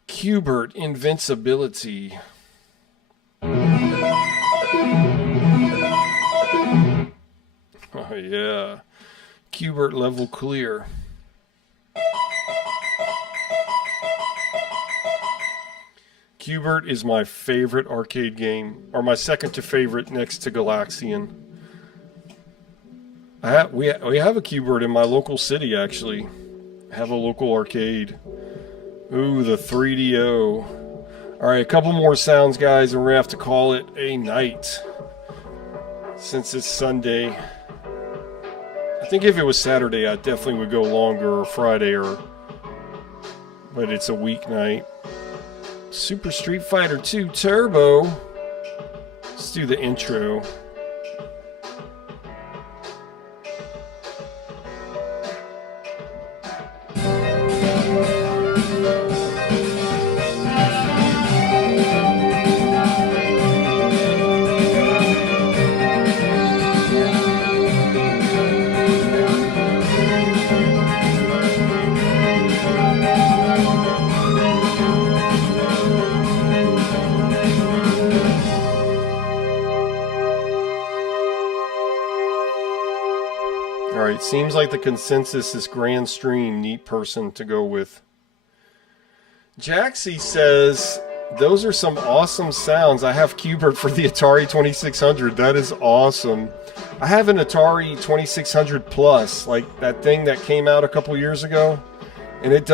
Qbert Invincibility. Oh yeah. Qbert level clear. Qbert is my favorite arcade game, or my second to favorite next to Galaxian. We have a Qbert in my local city, actually. I have a local arcade. Ooh, the 3DO. Alright, a couple more sounds, guys, and we're going to have to call it a night. Since it's Sunday. I think if it was Saturday, I definitely would go longer, or Friday, but it's a weeknight. Super Street Fighter 2 Turbo. Let's do the intro. Alright, seems like the consensus is Grand Stream, Neat Person to go with. Jaxie says, those are some awesome sounds. I have Qbert for the Atari 2600. That is awesome. I have an Atari 2600 Plus, like that thing that came out a couple years ago. And it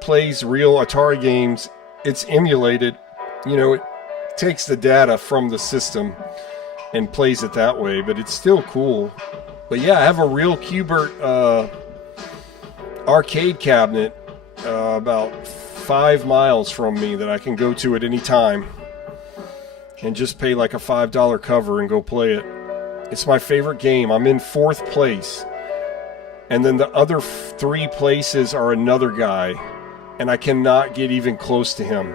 plays real Atari games. It's emulated. You know, it takes the data from the system and plays it that way, but it's still cool. But yeah, I have a real Qbert arcade cabinet about 5 miles from me that I can go to at any time and just pay like a $5 cover and go play it. It's my favorite game. I'm in 4th place. And then the other 3 places are another guy, and I cannot get even close to him.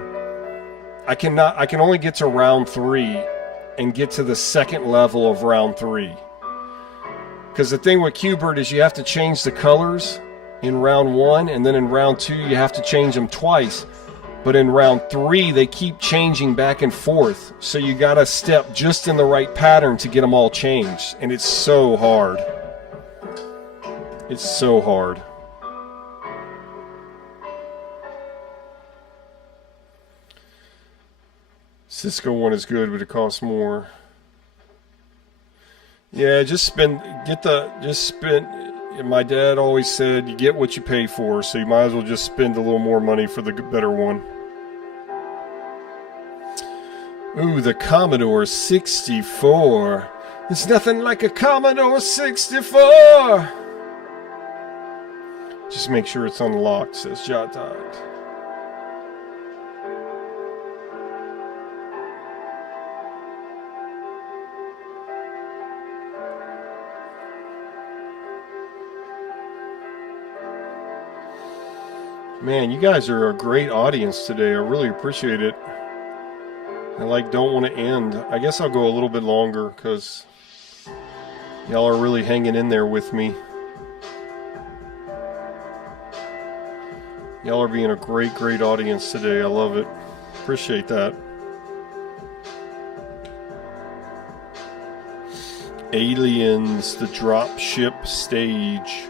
I can only get to round 3 and get to the 2nd level of round 3. Because the thing with Qbert is you have to change the colors in round 1, and then in round 2 you have to change them twice. But in round 3 they keep changing back and forth, so you gotta step just in the right pattern to get them all changed. And it's so hard. It's so hard. Cisco one is good, but it costs more. Yeah, my dad always said you get what you pay for, so you might as well just spend a little more money for the better one. Ooh, the Commodore 64. There's nothing like a Commodore 64. Just make sure it's unlocked, says JotDot. Man, you guys are a great audience today. I really appreciate it. I don't want to end. I guess I'll go a little bit longer because y'all are really hanging in there with me. Y'all are being a great, great audience today. I love it. Appreciate that. Aliens, the drop ship stage.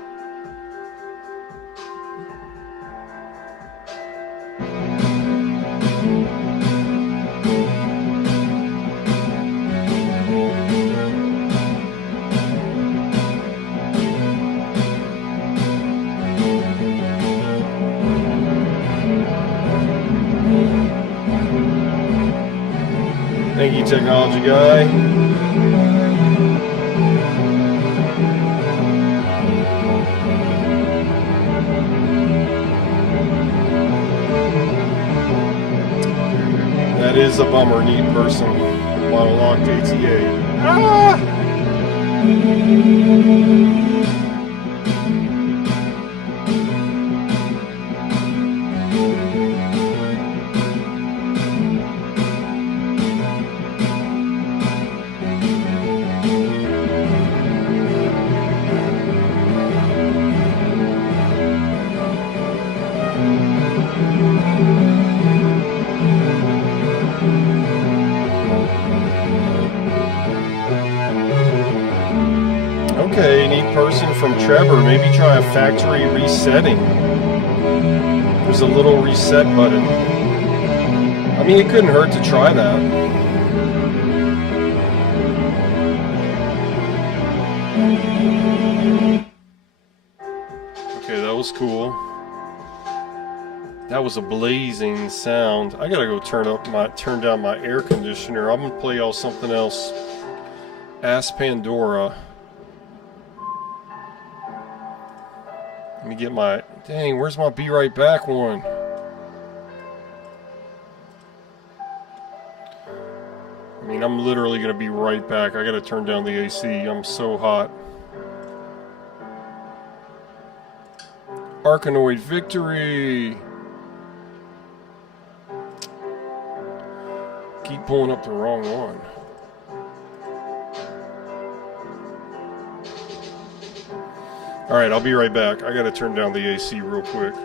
Thank you, technology guy. That is a bummer, neat person. While locked ATA. Ah! Okay, neat person from Trevor. Maybe try a factory resetting. There's a little reset button. I mean, it couldn't hurt to try that. Okay, that was cool. That was a blazing sound. I gotta go turn down my air conditioner. I'm gonna play y'all something else. Ask Pandora. Let me get my... Dang, where's my Be Right Back one? I mean, I'm literally going to be right back. I got to turn down the AC. I'm so hot. Arkanoid victory! Keep pulling up the wrong one. Alright, I'll be right back. I gotta turn down the AC real quick.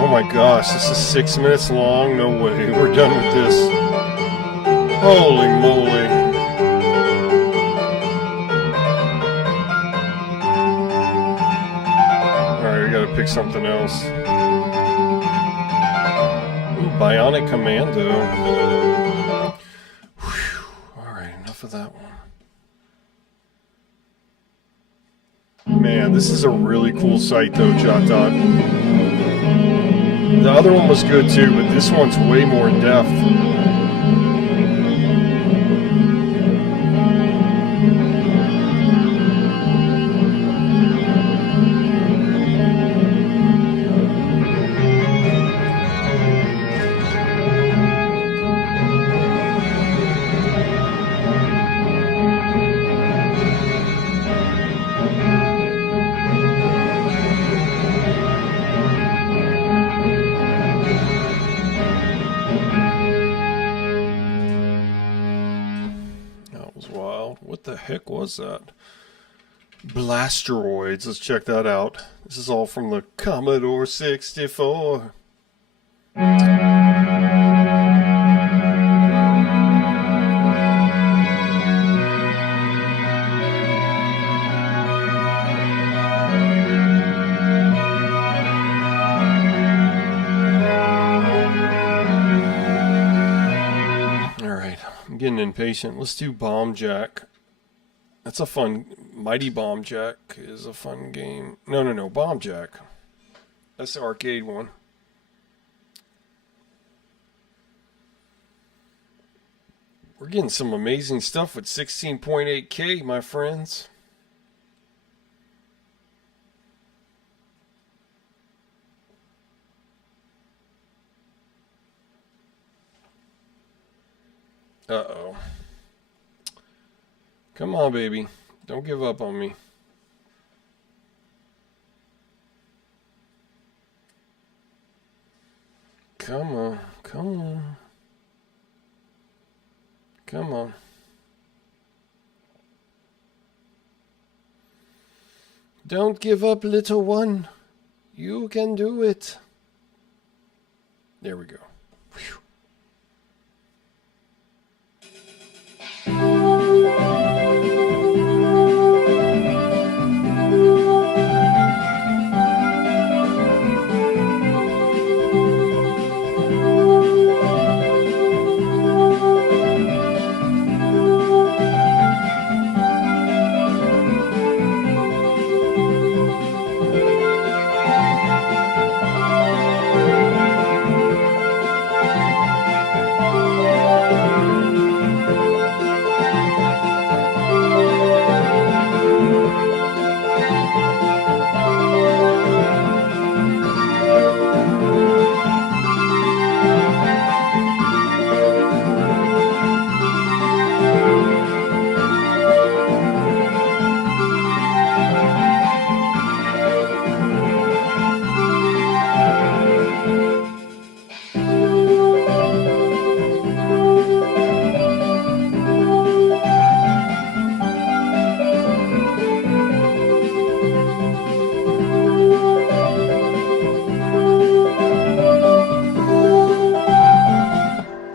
Oh my gosh, this is 6 minutes long? No way, we're done with this. Holy moly. Alright, we gotta pick something else. Ooh, Bionic Commando. Alright, enough of that one. Man, this is a really cool site though, JotDot. The other one was good too, but this one's way more in depth. What the heck was that? Blasteroids. Let's check that out. This is all from the Commodore 64. Alright, I'm getting impatient. Let's do Bomb Jack. That's a fun... Mighty Bomb Jack is a fun game. No, Bomb Jack. That's the arcade one. We're getting some amazing stuff with 16.8K, my friends. Uh-oh. Come on, baby. Don't give up on me. Come on. Come on. Come on. Don't give up, little one. You can do it. There we go. Whew.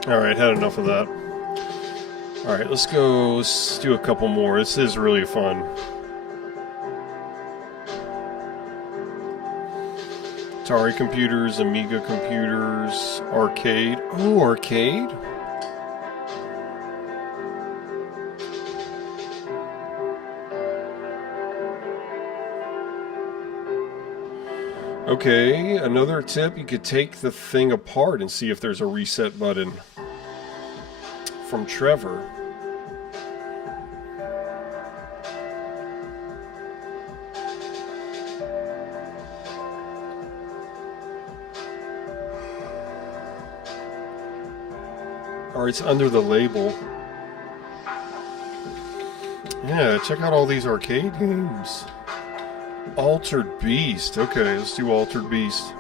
Alright, had enough of that. Alright, let's do a couple more. This is really fun. Atari computers, Amiga computers, arcade. Oh, arcade? Okay, another tip, you could take the thing apart and see if there's a reset button. From Trevor. Or it's under the label. Yeah, check out all these arcade games. Altered Beast. Okay, let's do Altered Beast.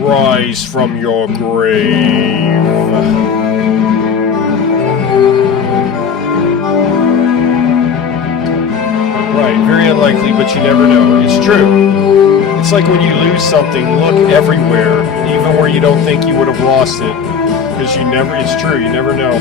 Rise from your grave. Right, very unlikely, but you never know. It's true. It's like when you lose something, look everywhere, even where you don't think you would have lost it. Because you never, it's true, you never know.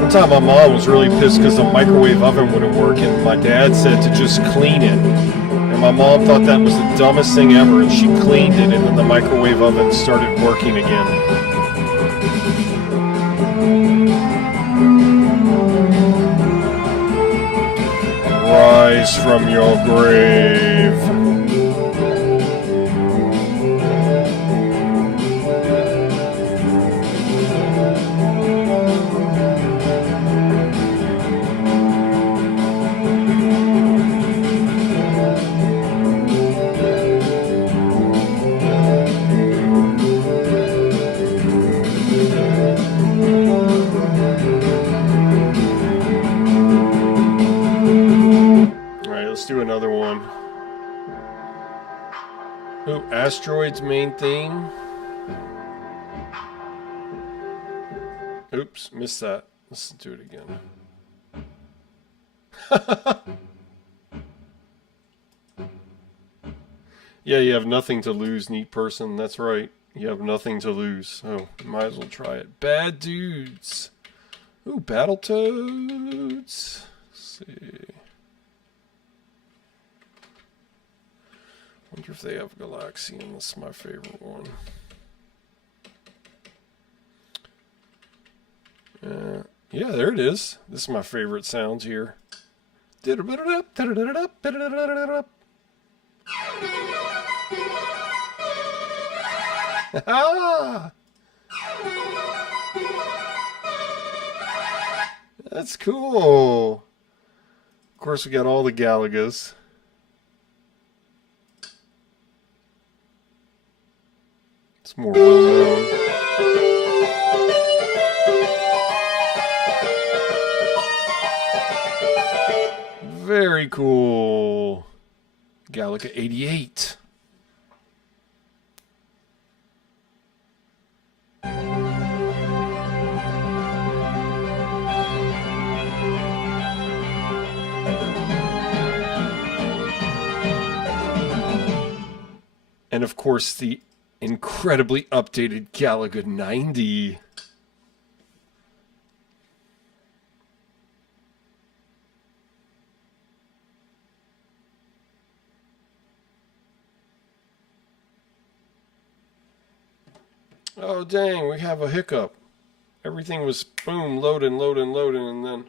One time my mom was really pissed because the microwave oven wouldn't work, and my dad said to just clean it. And my mom thought that was the dumbest thing ever, and she cleaned it, and then the microwave oven started working again. Rise from your grave. Do another one. Oh, Asteroid's main theme. Oops, missed that. Let's do it again. Yeah, you have nothing to lose, neat person. That's right. You have nothing to lose. Oh, might as well try it. Bad dudes. Ooh, Battletoads. Let's see. Wonder if they have Galaxian. That's my favorite one. Yeah, there it is. This is my favorite sounds here. That's cool. Of course, we got all the Galagas. It's more well known. Very cool. Galaga 88. And of course, the incredibly updated Galaga 90. Oh, dang, we have a hiccup. Everything was, boom, loading, and then...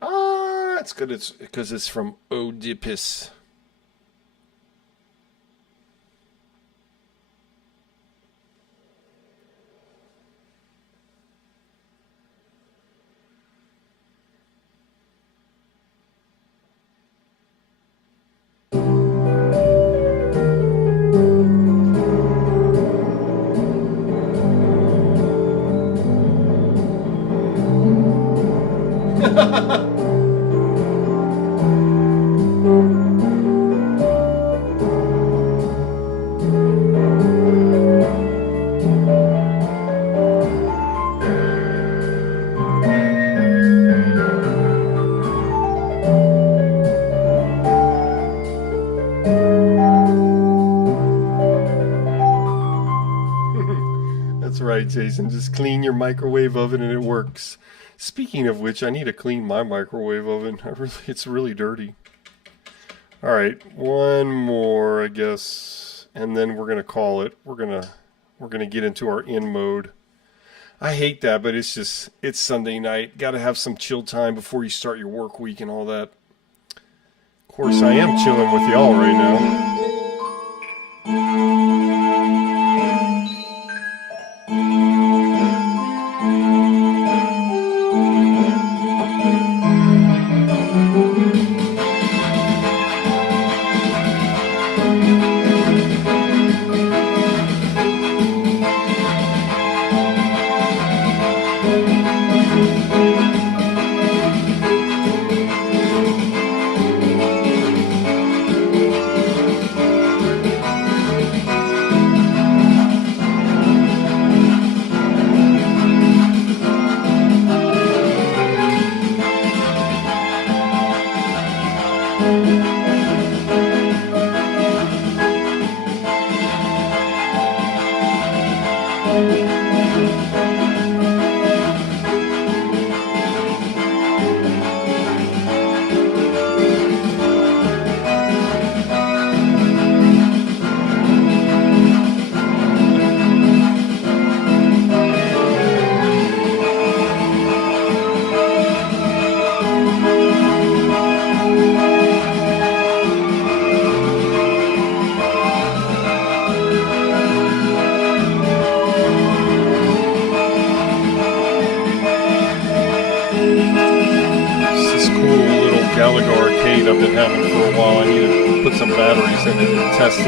Ah, it's good. It's because it's from Oedipus. That's right, Jason. Just clean your microwave oven and it works. Speaking of which, I need to clean my microwave oven. It's really dirty. All right, one more, I guess, and then we're gonna call it. We're gonna get into our in mode. I hate that, but it's Sunday night. Got to have some chill time before you start your work week and all that. Of course, I am chilling with y'all right now. Galaga arcade I've been having for a while. I need to put some batteries in it and test it.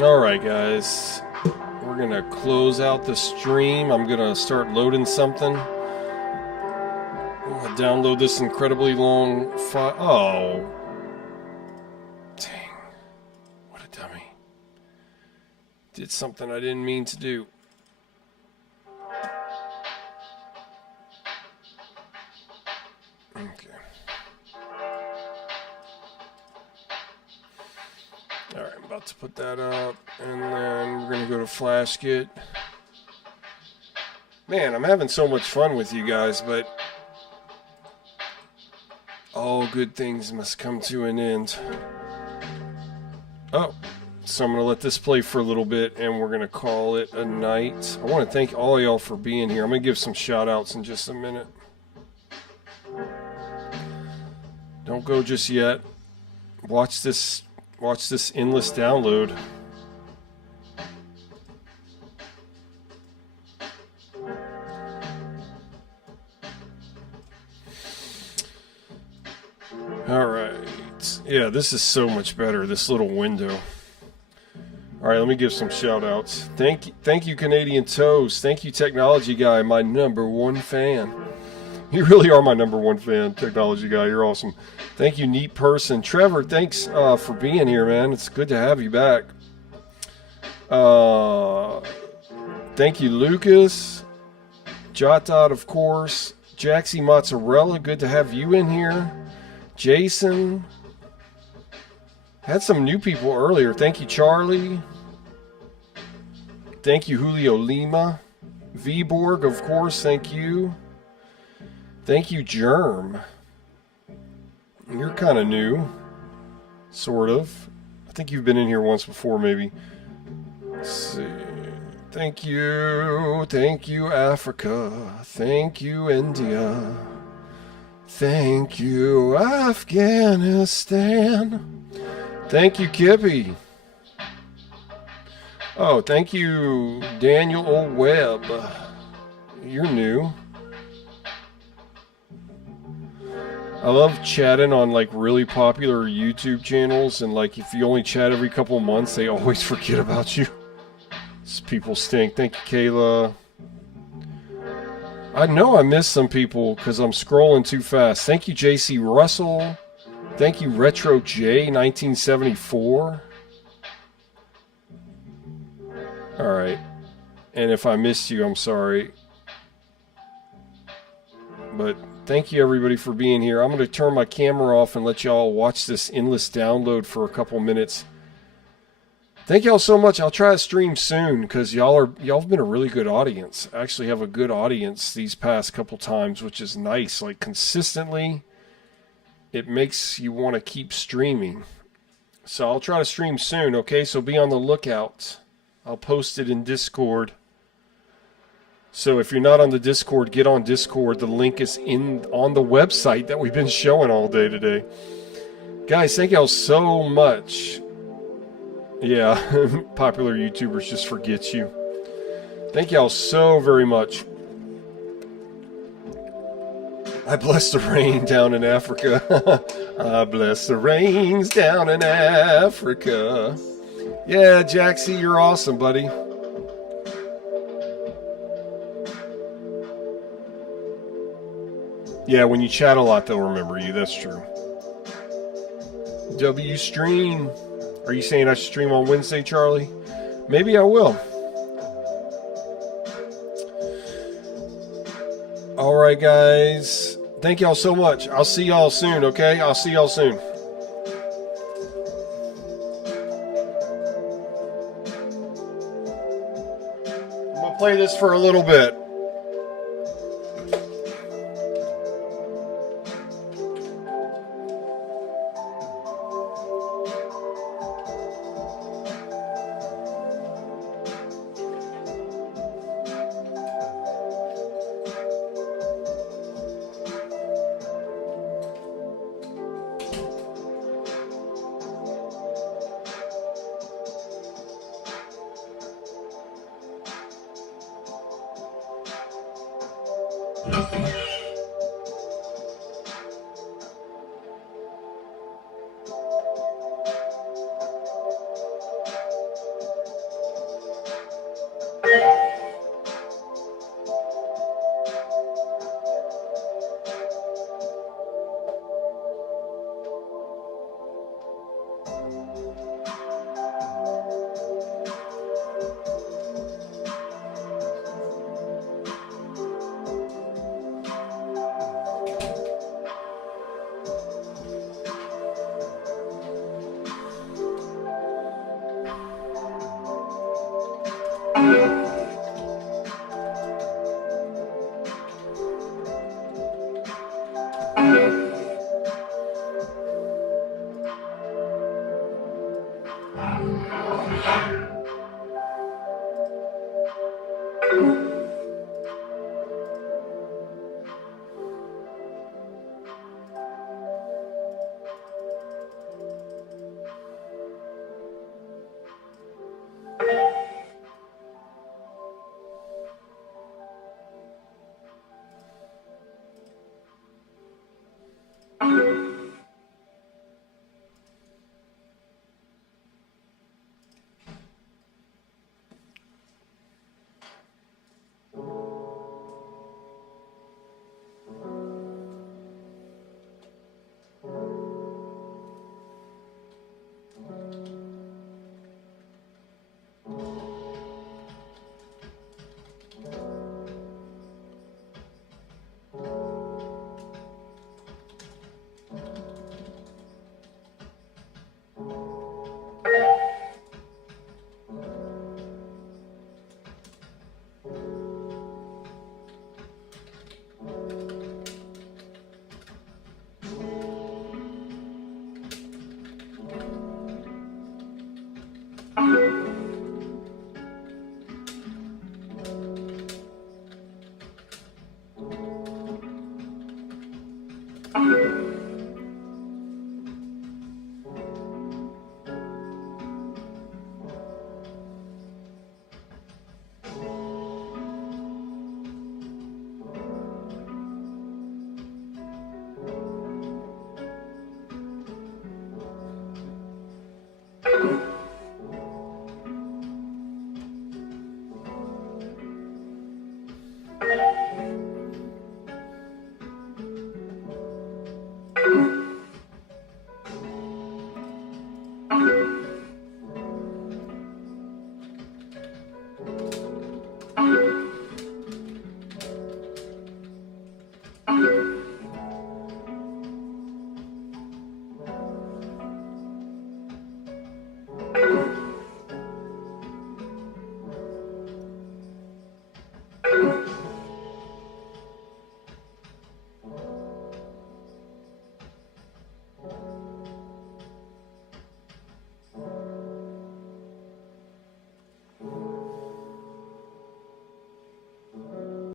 Alright guys, we're gonna close out the stream. I'm gonna start loading something. I'm gonna download this incredibly long file. Oh. Dang. What a dummy. Did something I didn't mean to do. Okay. All right, I'm about to put that up, and then we're gonna go to Flashkit. Man, I'm having so much fun with you guys, but all good things must come to an end. Oh, so I'm gonna let this play for a little bit, and we're gonna call it a night. I want to thank all of y'all for being here. I'm gonna give some shout outs in just a minute. Don't go just yet. Watch this endless download. All right. Yeah, this is so much better, this little window. All right, let me give some shout outs. Thank you, Canadian Toast. Thank you, Technology Guy, my #1 fan. You really are my #1 fan, Technology Guy. You're awesome. Thank you, Neat Person. Trevor, thanks for being here, man. It's good to have you back. Thank you, Lucas. JotDot, of course. Jaxie Mozzarella, good to have you in here. Jason. Had some new people earlier. Thank you, Charlie. Thank you, Julio Lima. Vborg, of course, thank you. Thank you, Germ. You're kind of new. Sort of. I think you've been in here once before, maybe. Let's see. Thank you. Thank you, Africa. Thank you, India. Thank you, Afghanistan. Thank you, Kippy. Oh, thank you, Daniel O. Webb. You're new. I love chatting on like really popular YouTube channels, and like if you only chat every couple of months, they always forget about you. These people stink. Thank you, Kayla. I know I missed some people because I'm scrolling too fast. Thank you, JC Russell. Thank you, RetroJ 1974. Alright. And if I missed you, I'm sorry. But thank you, everybody, for being here. I'm going to turn my camera off and let y'all watch this endless download for a couple minutes. Thank y'all so much. I'll try to stream soon because y'all have been a really good audience. I actually have a good audience these past couple times, which is nice. Like consistently, it makes you want to keep streaming. So I'll try to stream soon, okay? So be on the lookout. I'll post it in Discord. So if you're not on the Discord, get on Discord. The link is on the website that we've been showing all day today. Guys, thank y'all so much. Yeah, popular YouTubers just forget you. Thank y'all so very much. I bless the rain down in Africa. I bless the rains down in Africa. Yeah, Jaxie, you're awesome, buddy. Yeah, when you chat a lot, they'll remember you. That's true. W stream. Are you saying I should stream on Wednesday, Charlie? Maybe I will. All right, guys. Thank y'all so much. I'll see y'all soon, okay? I'll see y'all soon. I'm going to play this for a little bit. Bye.